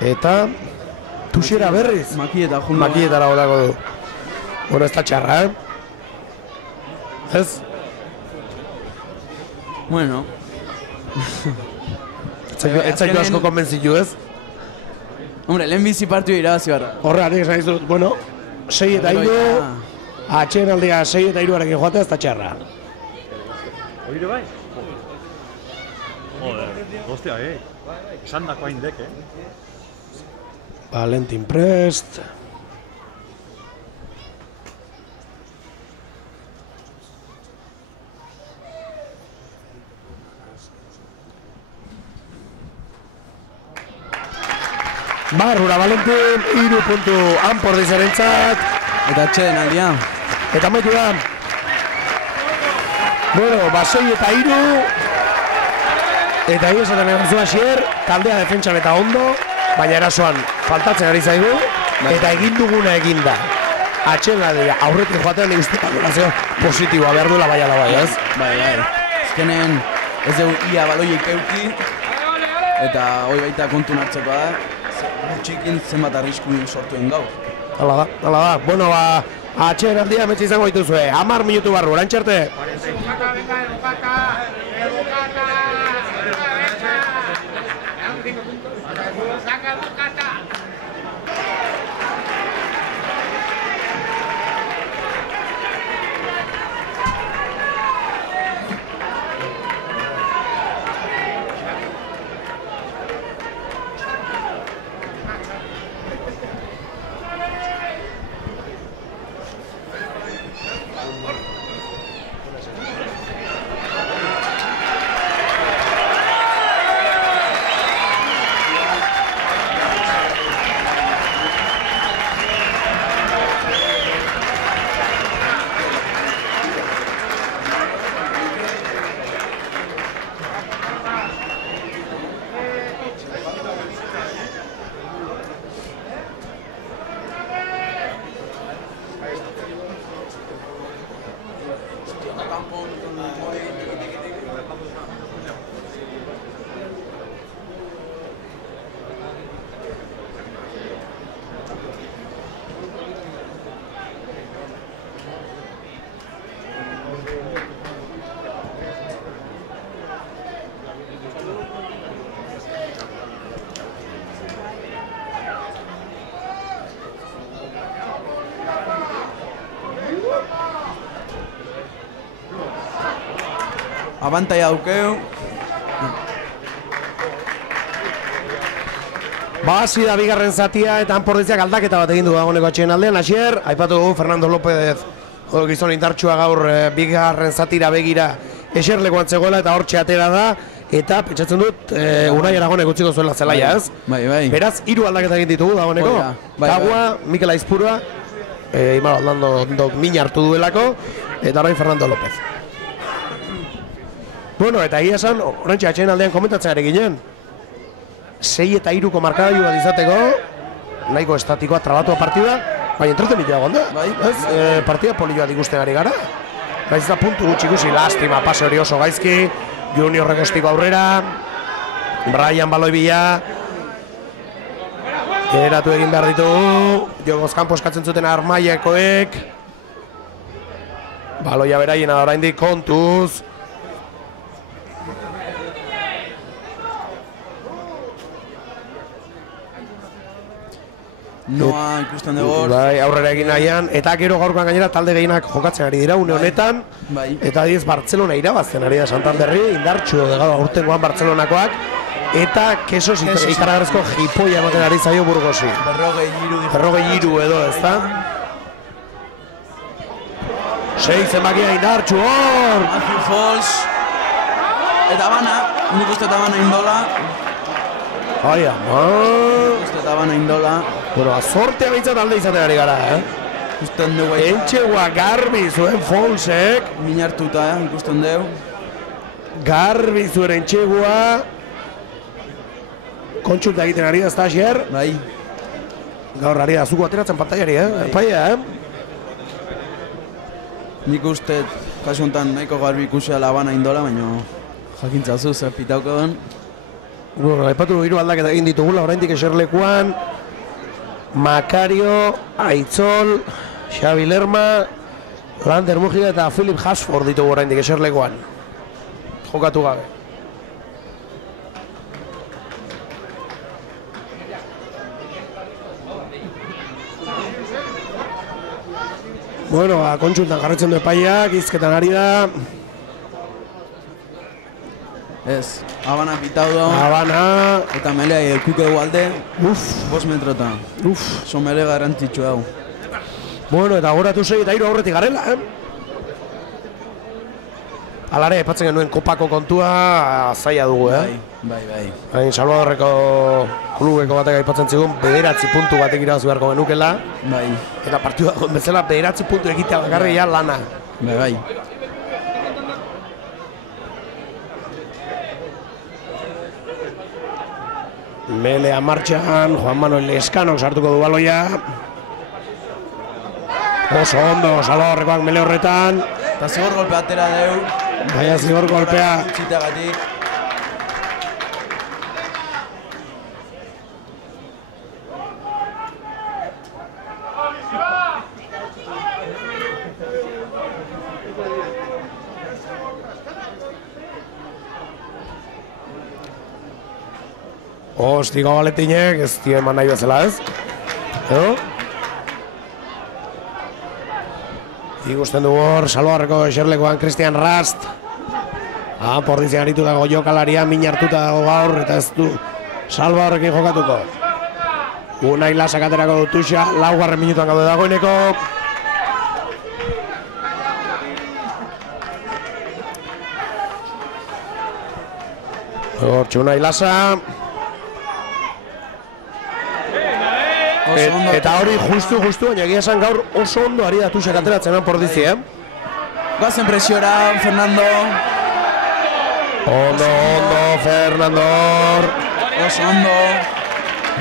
Eta... Tuxiera berriz? Makieta jungo. Makietara bolako du. Bueno, ez da txarra, Ez? Bueno. Ez zaitu asko konbentzitu, ez? Hombre, lehen bizi partio irabazi barra. Horregatik esan dizut, bueno, 6 eta 3, atxeen aldia 6 eta 3arekin joatea ez da txarra. Oire bai? Joder, hostia, esan dako hain dek, Valentin Prest. Barrura Valentin, 3 puntu Anpor dizarentzat. Eta atxeden aldia. Eta maitu da. Bueno, 6 eta 3. Eta hiri esaten egon zuen Asier, taldea defentsan eta ondo, baina erasoan faltatzen ari zaigu, eta egin duguna egin da. Atxeladea aurretik joatean nik uste kalkulazio positiboa behar duela bai ala bai, ez? Bai. Azkenen ez dugu ia baloiek euki, eta hori baita kontun hartzeko da, gutxikin zenbat arrisku sortuen gaur. Hala da. Bueno, atxelaldia ametsi izango dituzue. 10 minutu barru, orantxarte. Abantaia daukeu. Hasi da bigarren zatia eta Anpordiziak aldaketa bat egin du dagoeneko atxeen aldean. Asier, aipatu dugu Fernando López gizon indartsua gaur bigarren zatira begira eserlekuan zegoela eta hortxe atera da. Eta pentsatzen dut Unai Aragonek utziko zuela zelaia, ez? Bai. Beraz, 3 aldaketa egin ditugu dagoeneko. Kagua, Mikel Aizpurua, Imanol Aldandok min hartu duelako, eta orain Fernando López. Bueno, eta egia esan, orantxe atxeen aldean komentatzen ari ginen. 6 eta 3ko markagailu bat izateko, nahiko estatikoa trabatua partida, baina entretenitua egon da. Partida polio bat ikusten ari gara. Baiz da puntu gutxi ikusi, lastima, pase hori oso gaizki, Junior rekostiko aurrera, Brian baloi bila, geratu egin behar ditugu, Jogoz kanpo eskatzen zuten Armaiakoek, baloia beraiena da oraindik kontuz, Noa ikusten dugu. Bai, aurrera egin nahian, eta gero gaurkoan gainera talde gehienak jokatzen ari dira une honetan, eta adiez Bartzelona irabazten ari da Santanderri, indartxu gaur aurtengoan Bartzelonakoak, eta kesos ikaragarrizko jipoia ematen ari zaio Burgosi. 40 edo, ez da? 6 zenbakia indartxu hor! Matthew Falls. Eta bana, nik uste eta bana indola. Ai, ama! Uste eta bana indola. Bueno, azortea bintzat alde izaten ari gara, Ikusten dugu aita. Entxegua garbi zuen Fallsek. Min hartuta, ikusten dugu. Garbi zuen entxegua. Kontsulta egiten ari da, Asier. Bai. Gaur ari da, zuko ateratzen pantaiari, Epaia, Nik uste, kasu honetan nahiko garbi ikusia labana indola, baina jakintzazu zer pitauko den. Bueno, aipatu 3 aldaketa egin ditugula, oraindik eserlekuan. Makario, Aitzol, Xabi Lerma, Lander Mujia eta Philip Hasford ditugu oraindik eserlekuan. Jokatu gabe. Bueno, kontsultan jarretzen du epaiak, izketan ari da. Ez, Habana pitau do. Habana. Eta melea ikuko dugu alde. 5 metrota. So mele garrantzitsu hau. Bueno, eta goratu 6 eta 3 aurretik garela, Alare, epatzen genuen kopako kontua zaila dugu, Bai. Hain Salvadorreko klubeko batek aipatzen zigun, 9 puntu batek irabazi beharko genukela. Bai. Eta partida bezala 9 puntu egitea bakarri ja lana. Bai. Melea martxan, Juan Manuel Lescanok sartuko du baloia. Oso ondo, Salvadorrekoak mele horretan. Eta zigor golpe atera deu. Baina zigor golpea. Txiteagatik. Ostiko baletinek, ez dio eman nahi bezala ez. Edo? Ikusten dugu hor, Salvadorreko eserlekoan Christian Rast. Pordizian aritu dago jokalaria, min hartuta dago gaur, eta ez du Salvadorrekin jokatuko. Unai Lasak aterako du Tuxa, 4. minutuan gaude dagoeneko. Hortxe Unai Lasa. Eta hori justu, baina egia esan gaur oso ondo ari da Tuxak ateratzen Pordizi, Goazen presiora, Fernando. Ondo, Fernando. Oso ondo.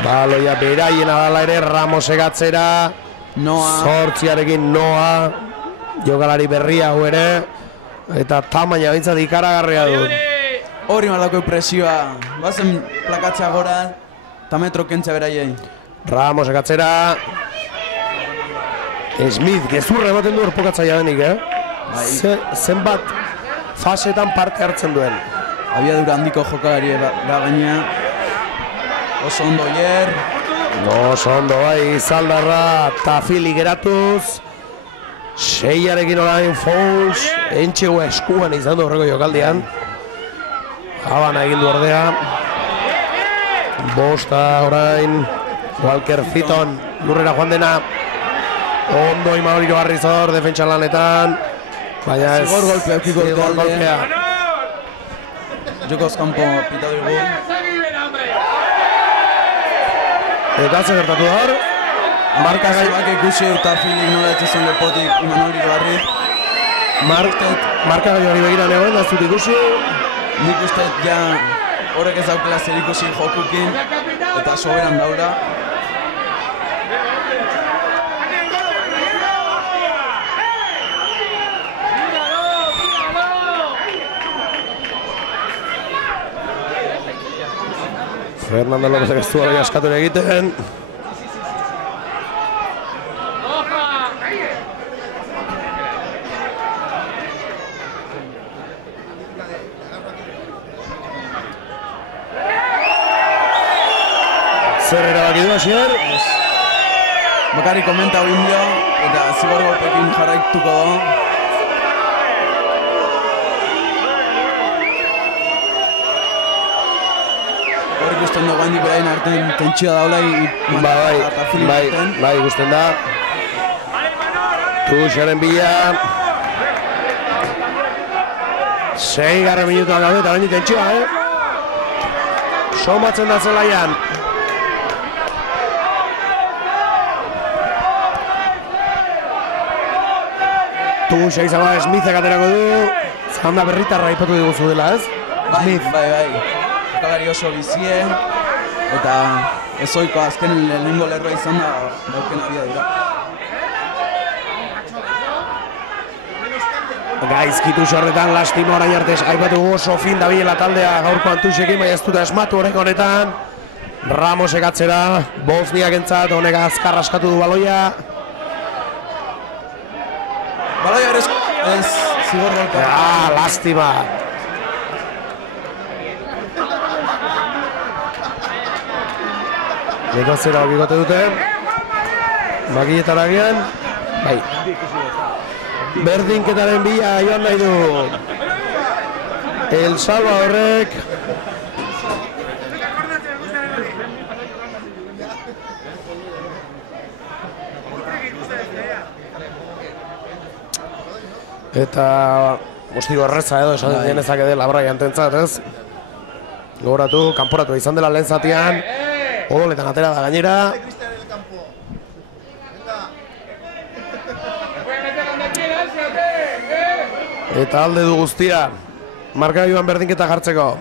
Baloia beraien adala ere, Ramos egatzera. Noa. Zortziarekin Noa. Jokalari berria hau ere. Eta tamaina bintzat ikaragarria du. Hori malako presioa. Goazen plakatzea gora. Eta metro kentzea beraiei. Ramos egatzera. Smith, gezurra ematen du orpokatzaia denik, Zenbat fasetan parte hartzen duen. Abiadura handiko jokalari da gaina. Oso ondo hier. Oso ondo bai, Zaldarra Tafili geratuz. 6arekin orain Fouls. Entxego eskuan izan du horreko jokaldian. Habana egin du ordea. 5 orain Walker Fitton lurrera joan dena. Ondo Imanoliro Arrizor defentsa lanetan. Baina ez zigor golpea eukiko dute zigor golpea. Jokoz kanpo pitatu dugu. Eta zer gertatu da hor? Markak ikusi eta Fili nola etxezon lepotik Imanoliro Arriz. Marka gaiari begiran egon, ez dut ikusi. Nik uste ja horrek ez daukela zer ikusi jokukin eta soberan daura. Fernando López ez du hori askatu egiten. Zer erabaki du hasier? Bakarrik komenta hori indio eta zigor golpekin jarraituko do. Ikusten dugu handik berain artean tentsioa daula Bai, ikusten da. Tuxaren bila. 6. minutuan gaude eta behin tentsioa, Somatzen da zelaian. Tuxa izan bada Smithek aterako du. Zanda berritarra ipatu diguzu dela, ez? Smith. Bai. Jokalari oso bizie, eta ezoiko azken lehenengo lerroa izan da dauken abiadura. Gaizkitu horretan lastimo orain artez aipatu oso fin dabilela taldea gaurko Tuxekin, baina ez dut asmatu horrek honetan. Ramosek atzera, Bosniak entzat, honek azkar askatu du baloia. Baloia ez zigor golpea. Lastima. Negozera bigote dute. Bagietara gian. Bai. Berdinketaren bila joan nahi du. El Salvadorrek. Eta mostigo erreza edo esan genezake dela Bryantentzat, ez? Gogoratu, kanporatu izan dela lehen zatian. Odoletan atera da gainera. Eta alde du guztia. Markagailuan berdinketa jartzeko.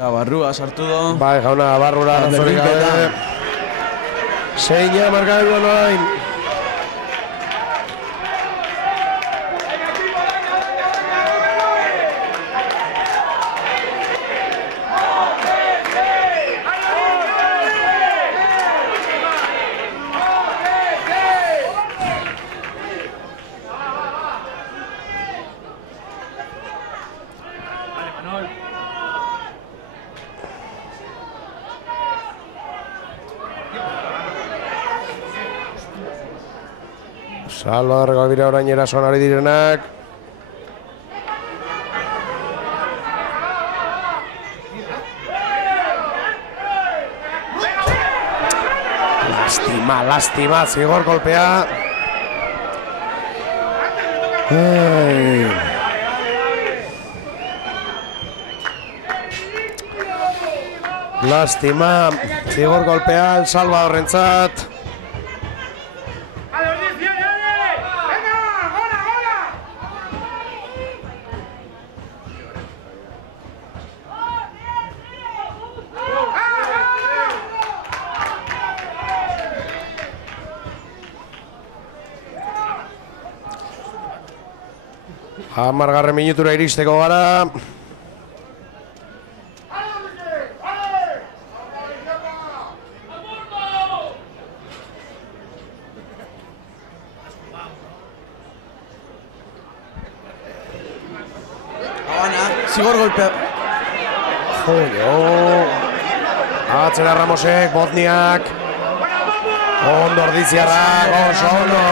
Eta barrua sartu do. Bai, jauna, barrura arazorik gabe. Seina markagailuan orain. Salvadorreko dira orain erasoan ari direnak. Lastima, zigor kolpea. Lastima, zigor kolpea El Salvadorrentzat. Hamargarren minutura iristeko gara. Zigor golpea. Joio. Atzera Ramosek, Bosniak. Ondo Ordiziarra, oso ondo.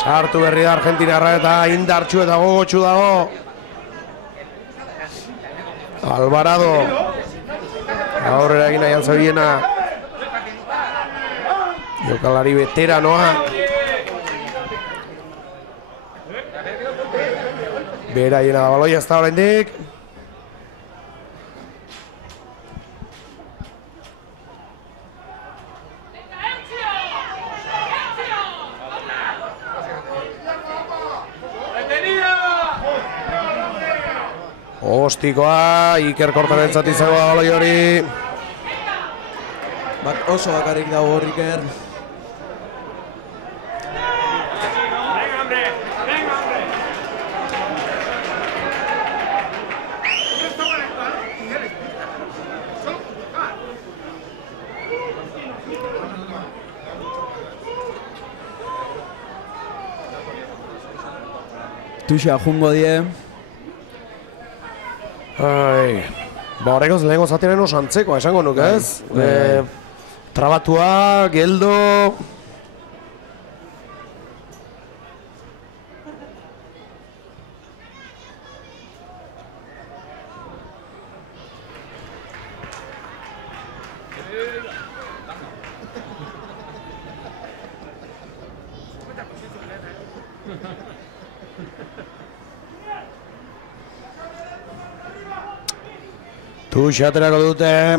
Sartu berri da Argentinarra eta indartxu eta gogotxu dago. Alvarado. Aurrera egin nahi altzabiena. Jokalari veteranoa. Beraiena da baloia ez da oraindik. Ostikoa, Iker Kortarentzat izango da baloi hori. Oso bakarrik dago hor Iker. Tuxa jungo die. Horrekoz lehenko zatiaren oso antzeko, esango nuke ez? Trabatua, geldo... Tuxa aterako dute.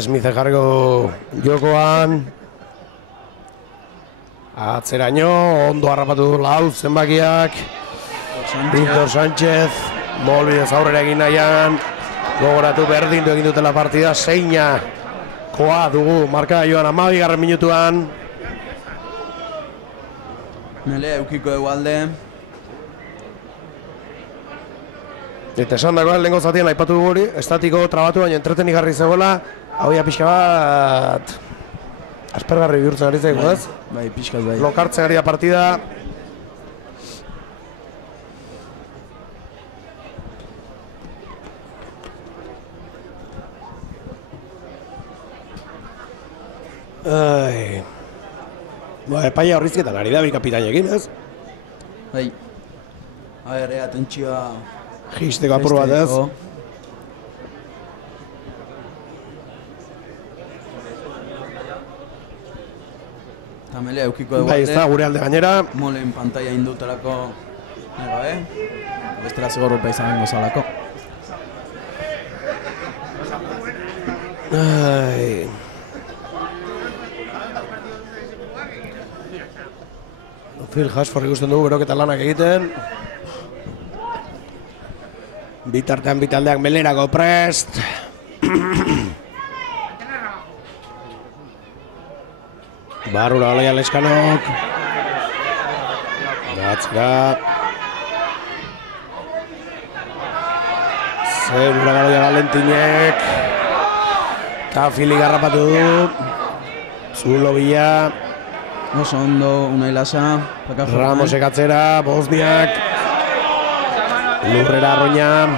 Smith jarriko jokoan. Atzeraino, ondo harrapatu du lau zenbakiak. Víctor Sánchez. Molbidez aurrera egin nahian, gogoratu berdindu egin dutela partida, seina koa dugu marka joan 12. minutuan. Melea eukiko dugu alde. Eta esan dagoen lehenko zatien aipatu dugu hori, estatiko trabatu baina entretenik garri zegoela, hau ya pixka bat aspergarri bihurtzen ari zaigu, ez? Bai, pixkat bai. Lokartzen ari da partida. Epaia horrizketan ari da bi kapitainekin, ez? Bai. A ber, atentzioa... Jisteko apur bat, ez? Eta melea eukiko dugu Bai, ez da, gure alde gainera. Molen pantalla indutelako nire bestela zigorropa izan gozalako. Phil Hasford ikusten dugu beroketa lanak egiten. Bitartean bitaldeak melerako prest. Barrura baloia Leskanok. Gatzera. Zerura baloia Valentinek. Eta Fili garrapatu du. Zulo bila. Oso ondo, Unai Lasa. Ramosek atzera, Bosniak. Lurrera Arroña.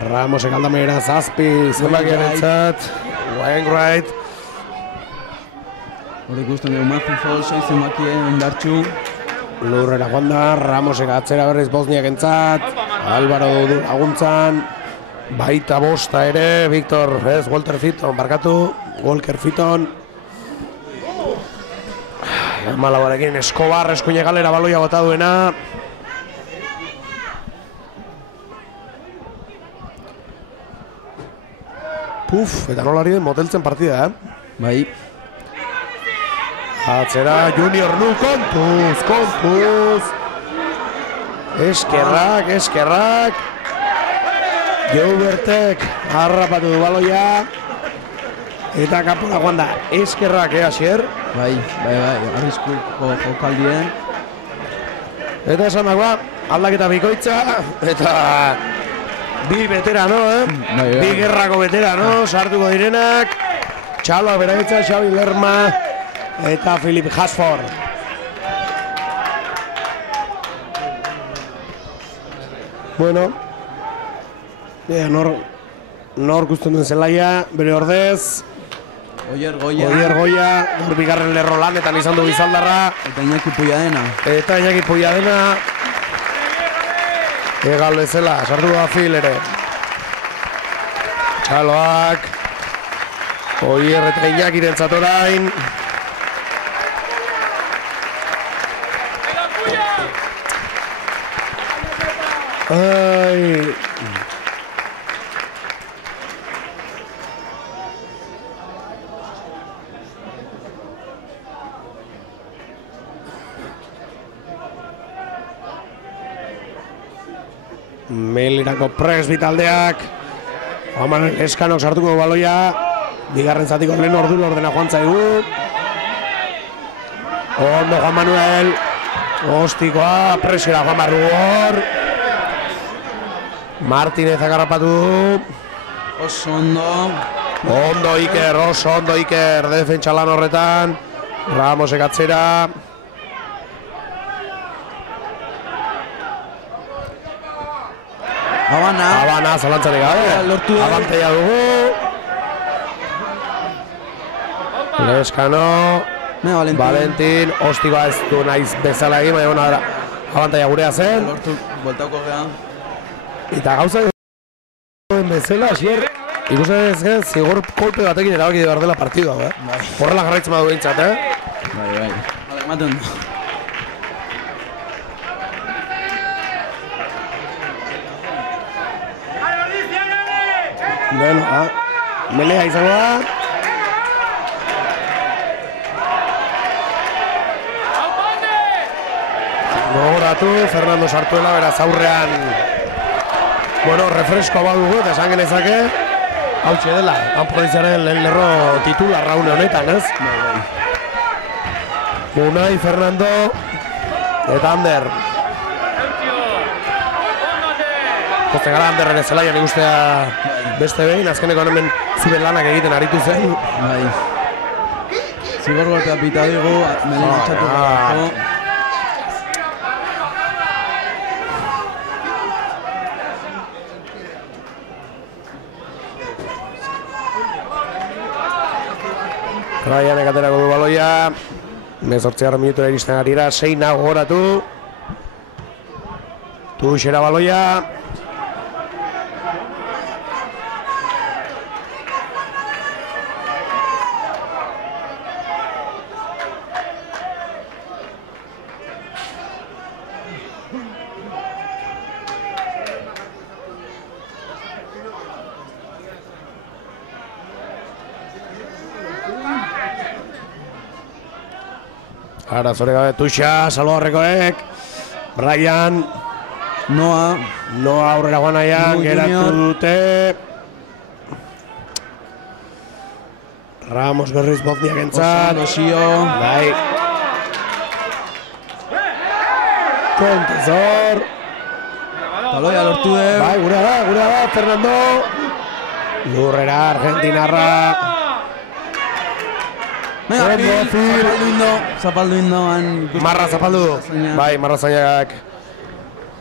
Ramosek aldamera zazpi, zenbakiarentzat. Wainwright. Hor ikusten dugu Matthew Folsei zenbakie indartxu. Lurrera joan da, Ramosek atzera berriz Bosniak entzat. Álvaro du laguntzan. Baita bosta ere, Victor, ez, Walter Fitton, barkatu. Walker Fitton. Malabarekin Escobar, eskuine galera baloia bota duena. Puf, eta nola ari den moteltzen partida, Bai. Atzera, Junior Nu, kontuz. Eskerrak. Joubertek harrapatu du baloia. Eta kapura joan da, eskerrak, Asier? Bai, arriskuko jokaldien. Eta esan dagoa, aldaketa bikoitza, eta bi veterano, Bai. Bi gerrako veterano, sartuko direnak. Txaloa beraitza, Xabi Lerma, eta Philip Hasford. Bueno, nor guztien duen zelaia, bere ordez. Oier Goia. Gaur bigarren lerro lanetan izan du Bizaldarra. Eta Iñaki Puiadena. Egal bezala, sartu da Phil ere. Txaloak. Oier eta Iñakirentzat orain. Melirako pres bitaldeak. Manuel Leskanok sartuko baloia. Bigarren zatiko lehen ordu ordena joan zaigu. Ondo Juan Manuel. Ostikoa, presiora Juan Barrugor. Martinez agarrapatu du. Oso ondo. Oso ondo Iker, defentsa lan horretan. Ramosek atzera. Habana, zalantzarik gabe. Abantaia dugu. Leskano. Valentin, ostikoa ez du naiz bezala egin, baina abantaia gurea zen. Lortu, bueltako geha. Eta gauza duen bezala, Asier, ikusten ez gen, zigor kolpe batekin erabaki behar dela partidua, Horrela jarraitzen badu behintzat, Bai. Ematen du. Bueno, melea izango da. Gogoratu, Fernando sartuela, beraz aurrean bueno, refresko badugu eta esan genezake hautxe dela, Anproizaren lehen lerro titular raune honetan, ez? Unai, Fernando eta Ander. Poste gara Anderren ez zelaian ikustea beste behin, azkeneko hemen ziren lanak egiten aritu zen. Zigor golpea pita digu, melen atxatu gara. Ryanek aterako du baloia, 18 minutura iristen arira, 6 gogoratu. Tuxera baloia. Arazore gabe Tuxa, Salvadorrekoek, Brian, Noa aurrera guan aian, geratu dute. Ramos berriz Bozniak entzat. Bai. Kontezor. Baloia lortu de. Bai, gura da, Fernando. Lurrera, Argentinarra. Zapaldu indo. Marra zapaldu du. Bai, Marra zainak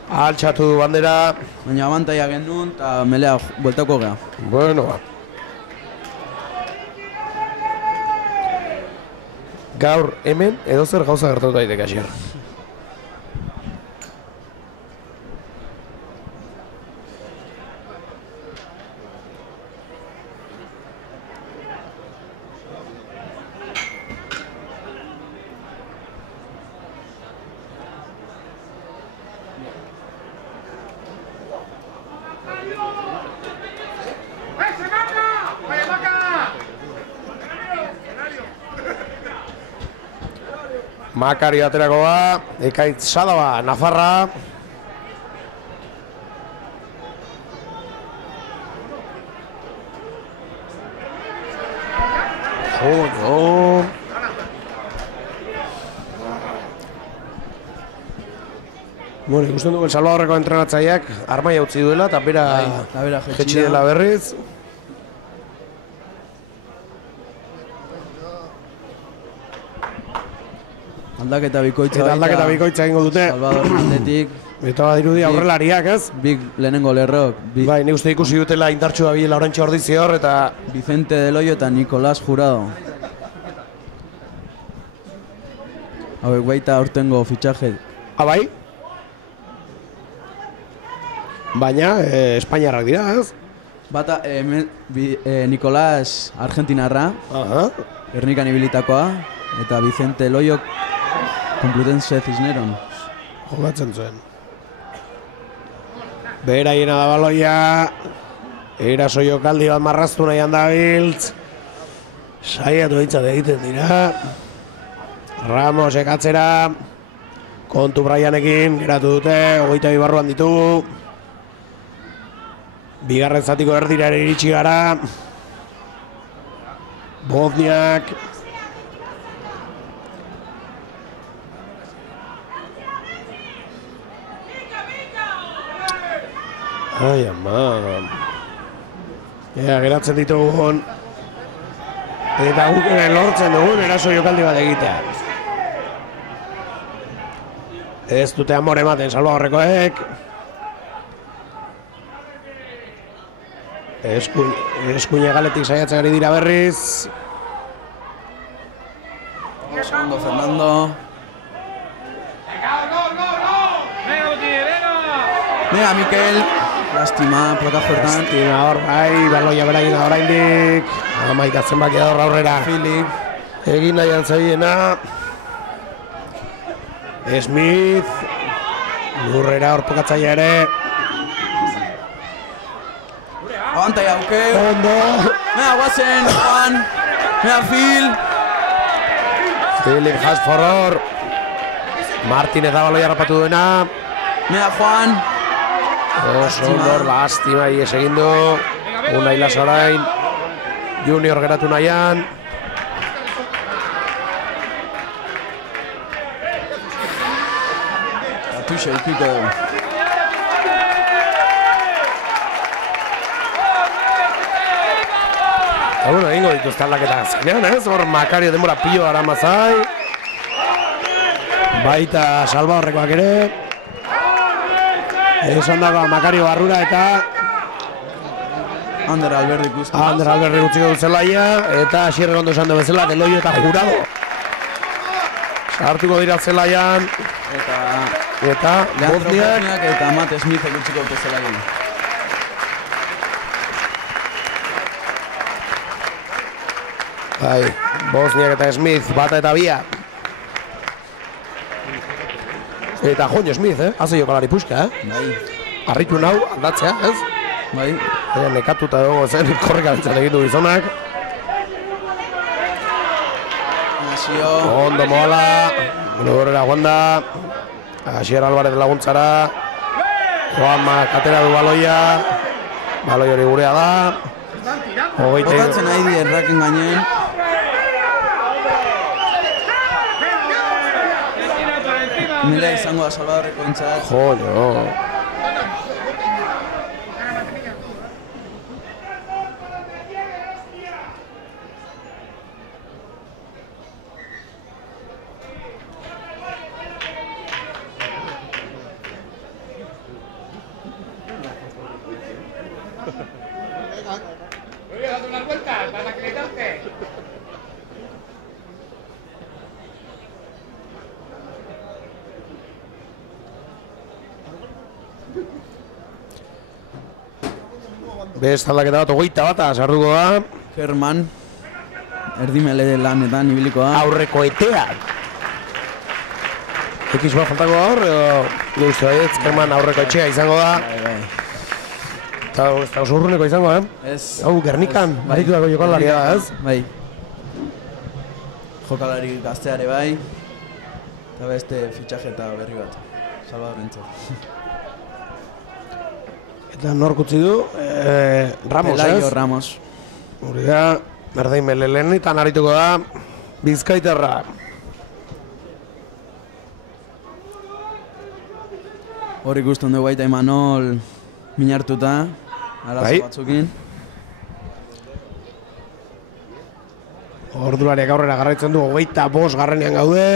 altxatu du bandera. Baina abantaia genuen eta melea bueltako geha. Bueno, ba. Gaur hemen edozer gauza gertatu daiteke hasier. Makari aterako ba, Ekaitz Sadaba, Nafarra. Jodo. Bueno, ikusten dugu El Salvadorreko entrenatzaileak armaia utzi duela eta bera jetxi dela berriz. Aldaketa bikoitza egingo dute. Salvador Hernandetik. Eta badirudi aurrelariak, ez? Big lehenengo lerrok. Bai, nik uste ikusi dutela indartxu da biela orantxe ordizi hor eta... Vicente Del Hoyo eta Nicolás Jurado. Hauek baita aurtengo fitxaje. Bai? Baina, Espainiarrak dira, ez? Bata, Nicolás Argentinarra. Ernikan ibilitakoa. Eta Vicente Del Hoyo Complutense Cisneron. Jogatzen zuen. Behera hiena da baloia. Eraso jokaldi bat marraztu nahian da biltz. Saiatu ditzat egiten dira. Ramos ekatzera. Kontu Brianekin geratu dute. 22 barruan ditugu. Bigarren zatiko erdira ere iritsi gara. Bozniak. Ai, ama. Geratzen ditugun. Eta guk lortzen dugun eraso jokaldi bat egitea. Ez dute amore ematen Salvadorrekoek. Eskuine galetik saiatzen ari dira berriz. Segundo Fernando. Venga, Mikel. Lastima, plaka jortan. Lastima hor, bai, baloia beraien da oraindik. Amaika zenbaki da hor aurrera. Philip. Egin nahi altzabiena. Smith. Lurrera hor pokatzaia ere. Abantai auke. Ondo. Mea guazen, Juan. Mea Phil. Philip Hasforor. Martin ez da baloia harrapatu duena. Mea Juan. Oso hor lastima ies egin du. Unai Lasarain. Junior geratu nahian. Atuxe ikiko dugu. Eta bueno, egingo dituzte aldaketak azkenean, ez? Hor Makario denbora pilo aramazai. Baita Salva horrekoak ere. Esan dago Makario barrura eta Ander Alberdi guzti. Ander Alberdi gutxiko dut zelaia. Eta Xierre ondo esan du bezala, Deloio eta Jurado. Sartuko dira zelaian. Eta Bosniak eta Matt Smith gutxiko dut zelaian. Bai, Bosniak eta Smith, bata eta bia. Eta Joño Smith, haze jokalari puska, Bai. Arritu nau, aldatzea, ez? Bai. Nekatuta dugu zen, korreka bintzat egin du gizonak. Asio. Ondo moala, gorera Wanda. Asier Alvarez laguntzara. Juanma katera du baloia. Baloi hori gurea da. Botatzen nahi di erraken gainen. Mila izango da Salvadorreko entzat. Joño. Voy a dar unas vueltas para acreditarte. Best aldaketa bat, 21 sartuko da. Herman. Erdimele lanetan ibiliko da. Aurreko etean. Ekiz bat faltako gaur, edo guztu baietz, Herman aurreko etxea izango da. Bai. Eta oso urruneko izango, Ez. Hau, Gernikan, baritu dago jokalaria da, ez? Bai. Jokalari gazteare bai. Eta beste fitxaje eta berri bat. Salvadorrentzat. Eta nork utzi du, Ramos, Pelayo ez? Ramos. Hori da, berdein melelenetan arituko da, Bizkaiterra. Hor ikusten dugu baita Imanol minartuta, arazo Bai. batzukin. Ordulariak aurrera garraitzen du, 25 garrenean gaude.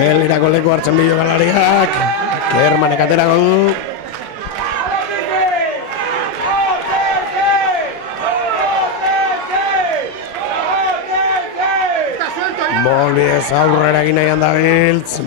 Melirako leku hartzen bideo galariak. Kermanek aterako du. Molbidez aurrera egin nahian da biltz.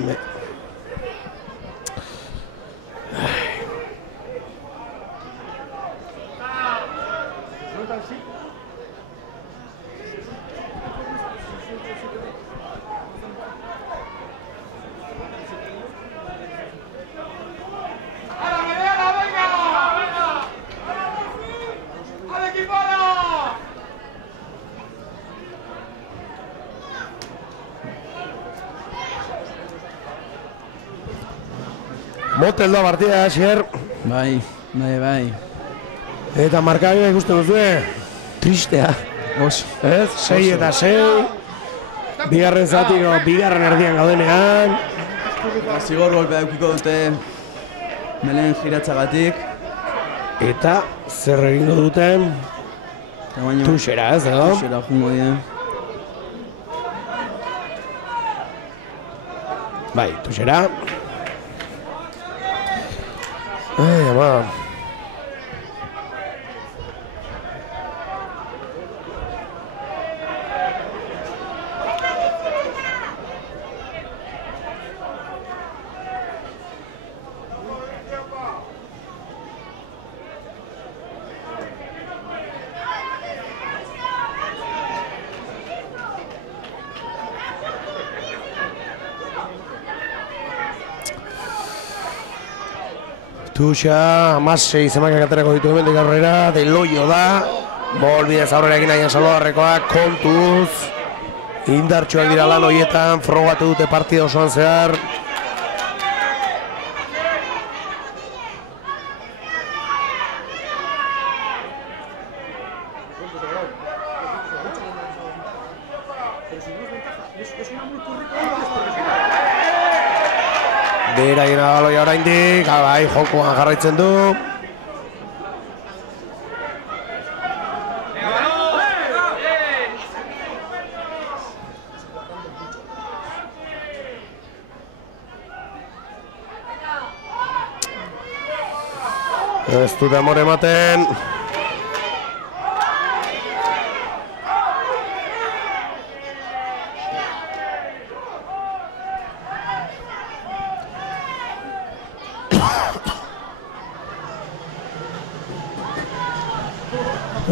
Motel da partida, Asier. Bai, bai, bai. Eta markabia ikusten duzue, tristea. Oso. Ez? 6 eta 6. Bigarren zatiko, bigarren erdian gaudenean. Zigor golpea eukiko dute Melen jiratzagatik. Eta zer egingo duten? Tuxera, ez edo? Tuxera jungo dira. Bai, tuxera. Ai, ama. Tuxa, amasei zemakak aterako ditu hemendik aurrera, Deloio da, bol bidez aurrera egin nahian Salvadorrekoak, kontuz, indartsuak dira lan horietan, frogatu dute partida osoan zehar. Bera gina baloia oraindik, bai, jokoan jarraitzen du. Ez dute amore ematen.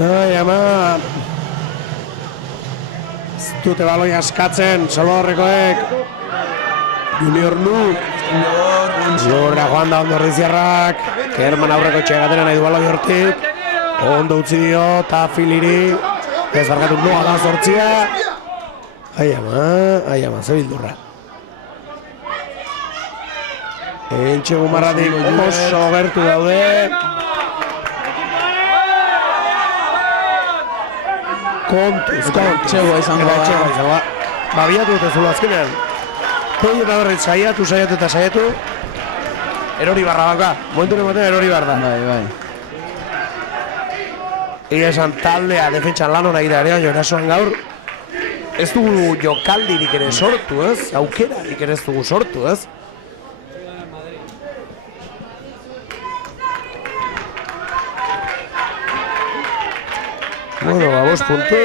Ai, ama. Ez dute baloia askatzen, Salvadorrekoek. Junior Nu. Lurra joan da ondo Ordiziarrak. Kerman aurreko txegatera nahi du baloi hortik. Ondo utzi dio, Tafiliri. Ez barkatu noa da zortzia. Ai, ama, ze bildurra. Entxe gumarratik oso gertu daude. Kontuz. Txegoa izango da. Babiatu dute zulu azkenean. Hoi eta berriz saiatu eta saiatu. Erori barra bauka. Momentu ematen erori barra. Bai. Ega esan taldea defentsan lan hona gira ere, erasoan gaur. Ez dugu jokaldirik ere sortu, ez? Aukerarik ere ez dugu sortu, ez? Bueno, ba, 5 puntu.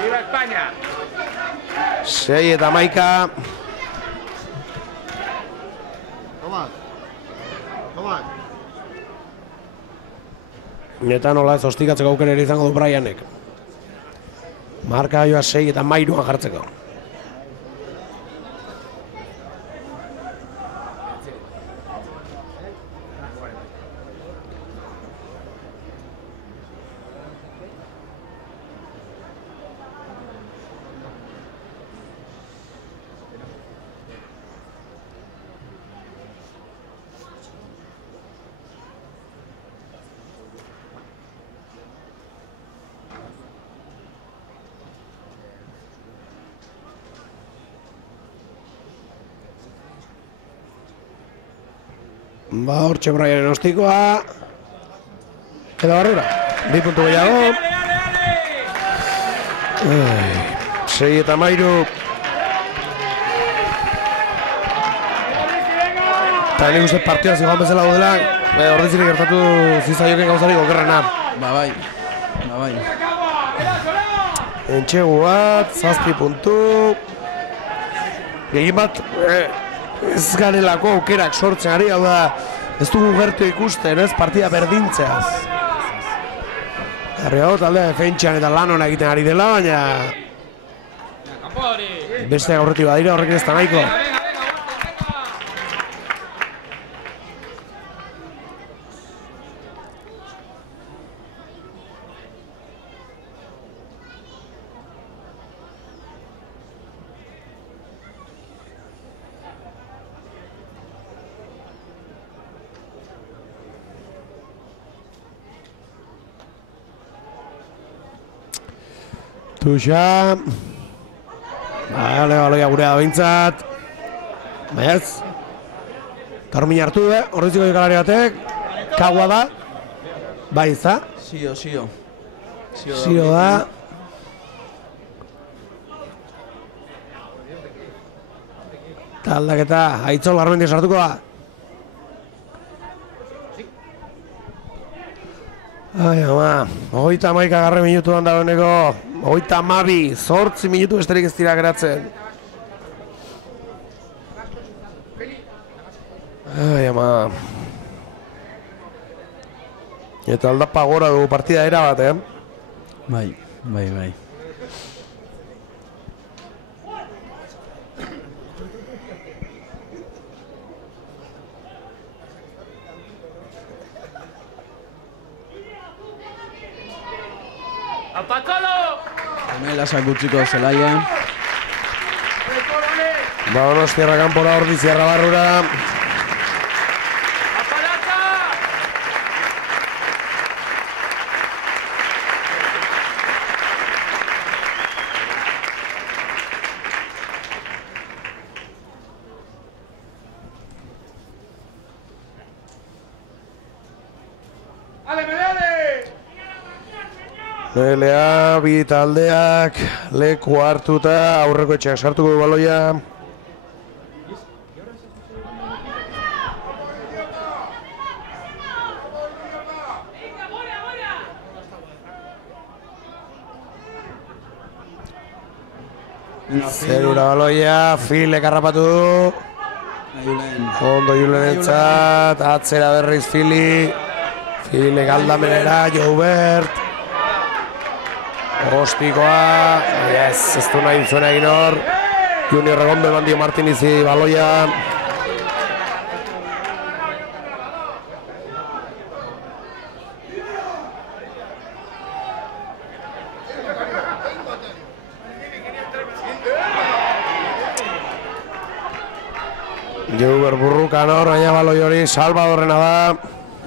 ¡Viva España! 6 eta 11. Eta nola ez ostikatzeko aukera ere izango du Brianek. Marka joa 6 eta 13 jartzeko. Ba, hortxe Brianen ostikoa. Eta barrura, 2 puntu gehiago. 6 eta 13. Eta nik uste partida zijoan bezala daudela, Ordizirik gertatu zizaioken gauzarik okerrena. Ba bai. Entxegu bat, 7 puntu. Gehien bat, ez garelako aukerak sortzen ari, hau da, ez dugu gertu ikusten, ez, partida berdintzeaz. Garri hau, taldea defentsan eta lan hona egiten ari dela, baina beste aurretik badira horrekin ez da nahiko. Tuxa. Baloia gurea da behintzat. Baina ez. Karmin hartu du, Ordiziko jokalari batek. Kagua da. Bai, ez da? Sio da. Taldaketa, Aitzol Garmendia sartuko da. Ai, ama, 31 minutuan dagoeneko, 32, 8 minutu besterik ez dira geratzen. Ai, ama. Eta aldapa gora dugu partida erabat, Bai. Melasak utziko zelaia. Donostiarra kanpora, Ordiziarra barrura. Nelea, bi taldeak, leku hartuta, aurreko etxeak sartuko du baloia. Zerura baloia, Filek harrapatu du. Ondo Julenentzat, atzera berriz Fili. Filek aldamenera, Joubert. Ostikoa, ez du nahi zuena egin hor. Junior Regondo eman dio Martinizi baloia. Joubert burrukan hor, baina baloi hori Salvadorrena da.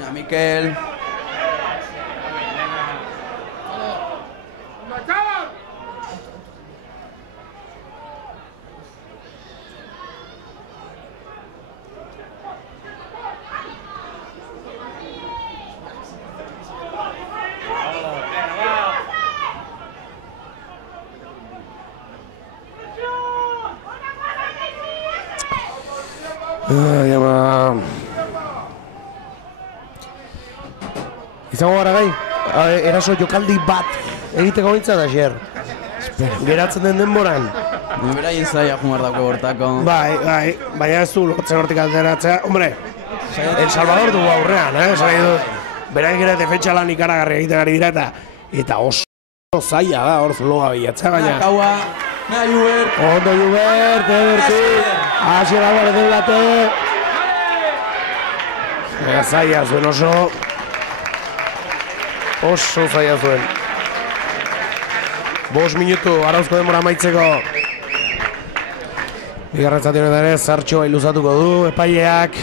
Ja, Mikel. Izango gara gai, eraso jokaldi bat egiteko gintza da xer. Geratzen den denboran. Beraien zaila jumar dako bortako. Bai, baina ez du lortzen hortik alteratzea. Hombre, El Salvador dugu aurrean, esan du. Beraik ere defentsa lan ikaragarri egiten ari dira eta oso zaila da hor zuloa bilatzea baina. Kaua, Joubert. Ondo Joubert, Ederki. Hasiera gara den late. Zaila zuen oso zaila zuen. 5 minutu, arauzko denbora amaitzeko. Bigarren zati honetan ere, Zartxoa iluzatuko du, epaileak.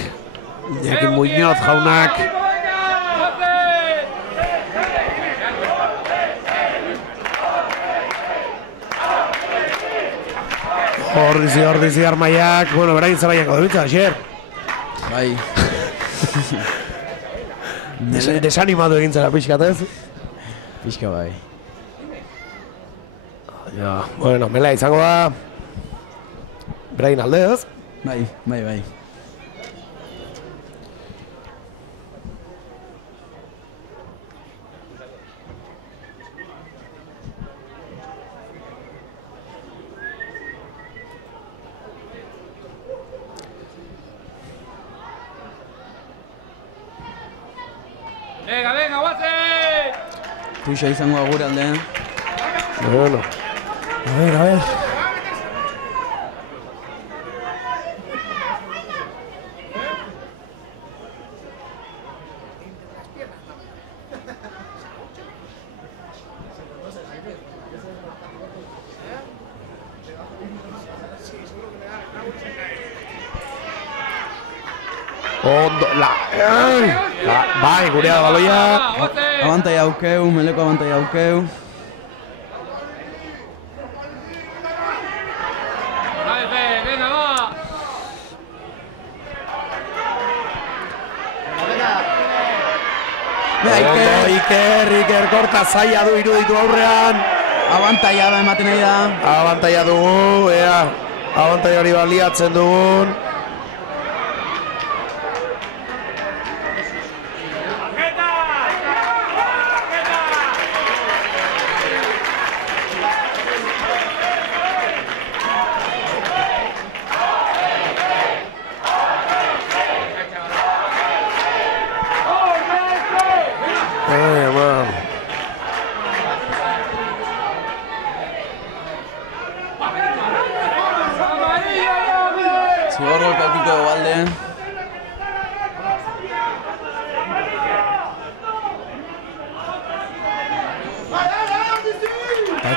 Jakin Muñoz jaunak. Ordizi armaiak, bueno, berain zabaiako debitza, xer. Bai. Desanimatu egin zara pixkat ez? Pixka bai. Ja, bueno, mela izango da. Berain alde ez? Bai. Venga, guaze! Tuxa izango da gure aldean. Bueno. A ver. Ondo, bai, gurea da baloia. Abantai aukeu, meleko abantai aukeu. Venga, va! Ondo, Iker korta zaila du iruditu aurrean. Abantaia da ematen nahi da. Abantaia dugu, abantaia hori baliatzen dugun.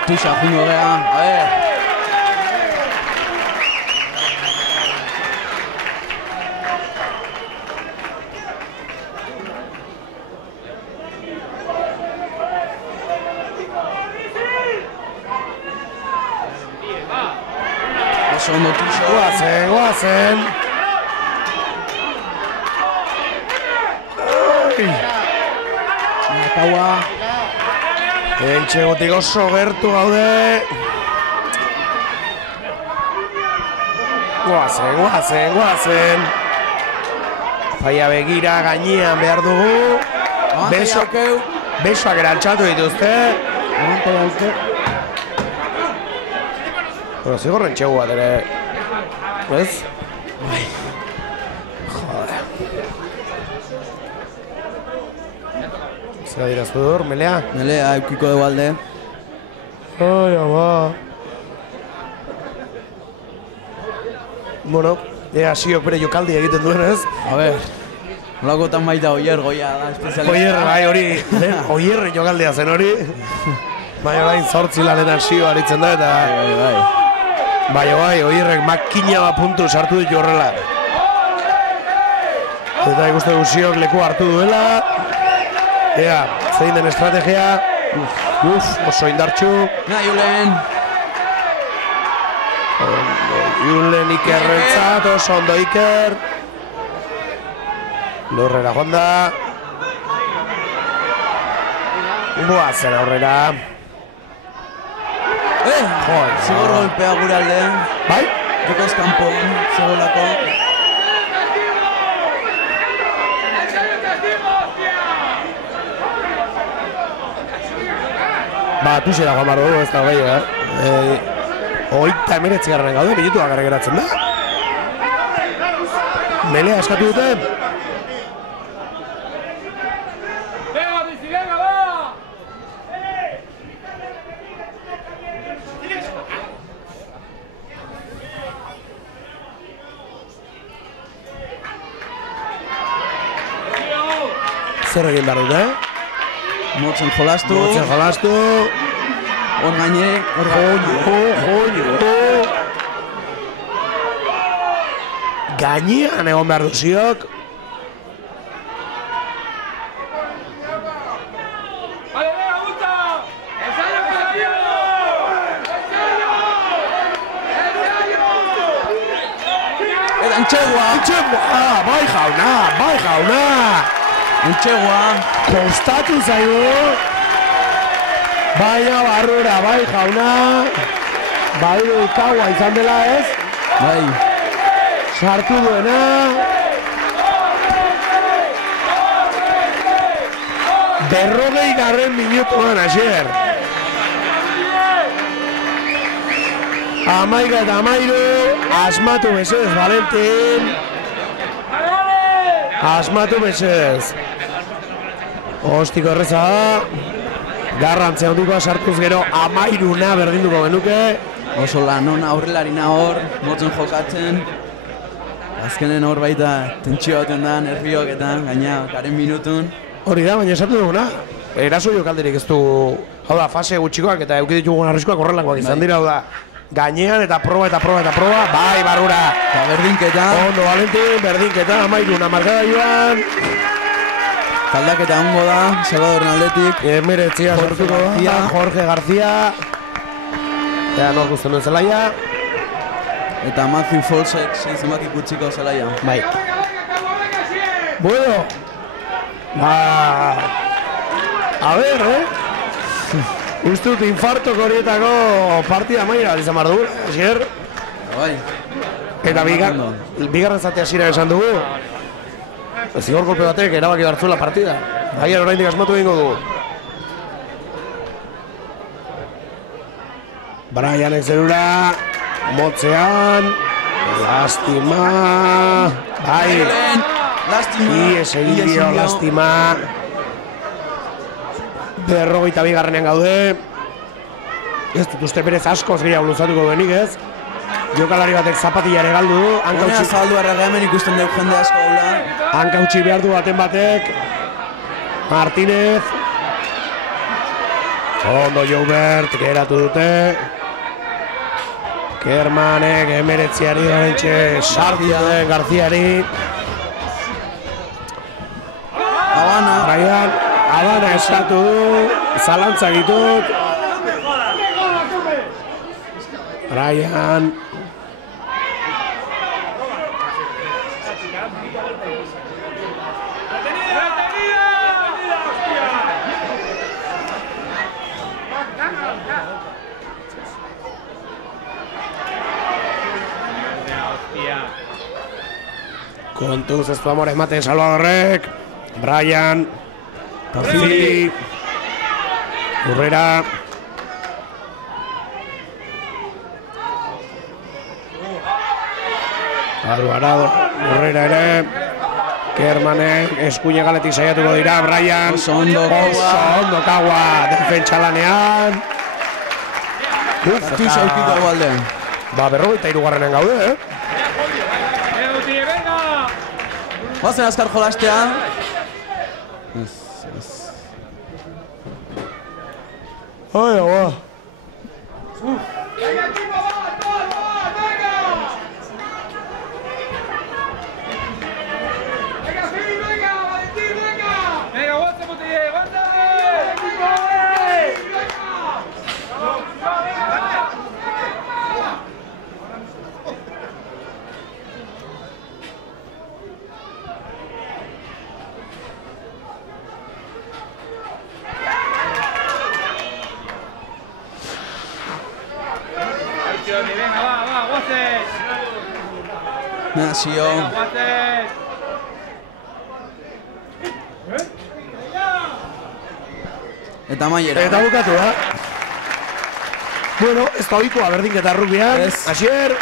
Tuxa jungo gea, a ver. Oso ondo Tuxa. Guazen. Nakaua. Entxegotik oso gertu gaude. Guazen. Faia begira gainean behar dugu. Besoak erantxatu dituzte. Amante dauke. Bueno, zigorren txegu bat ere. Ez? Joder. Zera diraztu dur, Melea? Melea, eukiko dugu alde. Ai, ama. Bueno, ea siok bere jokaldi egiten duen, ez? A ver. Nolakotan baita Oier goia da, espezialista. Oier, bai, hori, Oierren jokaldia zen hori. Bai, orain 8 lanetan sio aritzen da, eta... Bai, Oierrek makina bat puntu sartu ditu horrela. Eta ikuste du siok leku hartu duela. Ea, zein den estrategia. Oso indartxu. Na, Julen. Julen Ikerrentzat, oso ondo Iker. Lurrera joan da. Boazen aurrera. Zigor golpea gure alde. Bai? Jokoz kanpo, zegolako. Tuxera joan barro du, ez da gehiago, Oita emeretzi garraren gaude, minutu bakarrik geratzen da. Melea eskatu dute. Venga, bici, venga, va! Zer egin behar dute, Motzen jolastu. Hor gaine, hor Joño. Gainean egon behar duziok. Vale, venga, gusta! ¡Ensayo, Eta Antxegua. Bai jauna. Antxegua. Kostatu zaigu. Baina barrura, bai jauna. Bai kaua izan dela ez. Bai. Sartu duena. Berrogei garren minutuan asier. Amaika eta amairu. Asmatu mesedez, Valentin. Asmatu mesedez. Ostiko erreza da. Garrantzea handikoa sartuz gero amairuna berdinduko genuke. Oso lanon aurrelarina hor, motzen jokatzen. Azkenen hor baita tentsio baten da, nerviok eta gaina garen minutun. Hori da, baina esatu duguna. Eraso jokaldirik ez du, hau da, fase gutxikoak eta eduki ditugun arriskuak horrelangoak izan dira, hau da. Gainean eta proba, bai, barrura. Eta berdinketa. Ondo, Valentin, berdinketa, amairuna markada joan. Taldaketa hongo da, Salvadorren aldetik. Emeretzia sortuko da, Jorge García. Eta nor guztien duen zelaia. Eta Matthew Folsek, 6 zenbaki kutsiko zelaia. Bai. Bueno. A ver, Uste dut infartok horietako partida maila bat izan behar dugu, esker. Bai. Eta bigarren zate hasiera esan dugu. Zigor golpe batek erabaki hartzuela partida. Agian oraindik asmatu egingo dugu. Brianek zerura, motzean, lastima, bai, ies egin dio, lastima. Berrogeita bigarrenean gaude. Ez dut uste berez askoz gehiago luzatuko benik ez. Jokalari batek zapatillare galdu du. Honea zabaldu arraga hemen ikusten duk jende asko gula. Hanka utzi behar du baten batek. Martínez. Ondo Joubert, geratu dute. Kermanek emeretziari horrentxe sartu den Garziari. Habana. Habana eskatu du, zalantzak ditut. Brian. Kontuz ez du amor ematen Salvadorrek. Brian. Tafili. Urrera. Alvarado. Urrera ere. Kermanek eskuine galetik saiatuko dira. Brian. Oso ondo kaua. Defentsa lanean. Hartu zaukiko aldean. Ba, 43 gaude, Bazen azkar jolastea. Ai, agua. Nazio. Eta maiera. Eta bukatu da. Bueno, ez da oikoa berdinketa rugbian. Asier.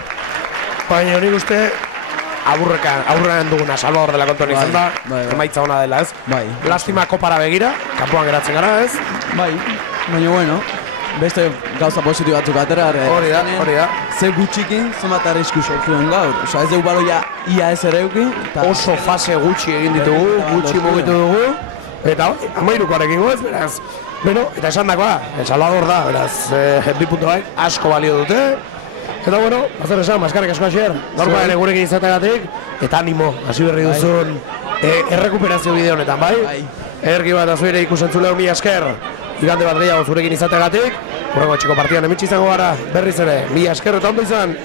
Baina hori uste aurrean duguna Salvador dela kontuan izan da. Emaitza ona dela, ez? Bai. Lastima kopara begira, kanpoan geratzen gara, ez? Bai. Baina bueno, beste gauza positibo batzuk atera. Hori da. Ze gutxikin, zenbat arrisku sortuen gaur. Osa ez dugu baloia ia ez ere euki. Oso fase gutxi egin ditugu, gutxi mugitu dugu. Eta amairukoarekin goz, beraz. Bueno, eta esan dakoa, Salvador da, beraz, bi puntuak asko balio dute. Eta bueno, bazer esan, maskarrik asko Asier, gaurkoa ere gurekin izategatik, eta animo, hasi berri duzun errekuperazio bide honetan, bai? Erki bat azuire ikusentzuleo mila esker, igande bat gehiago zurekin izategatik, hurrengo txiko partidan emitsi izango gara, berriz ere, mila esker eta ondo izan.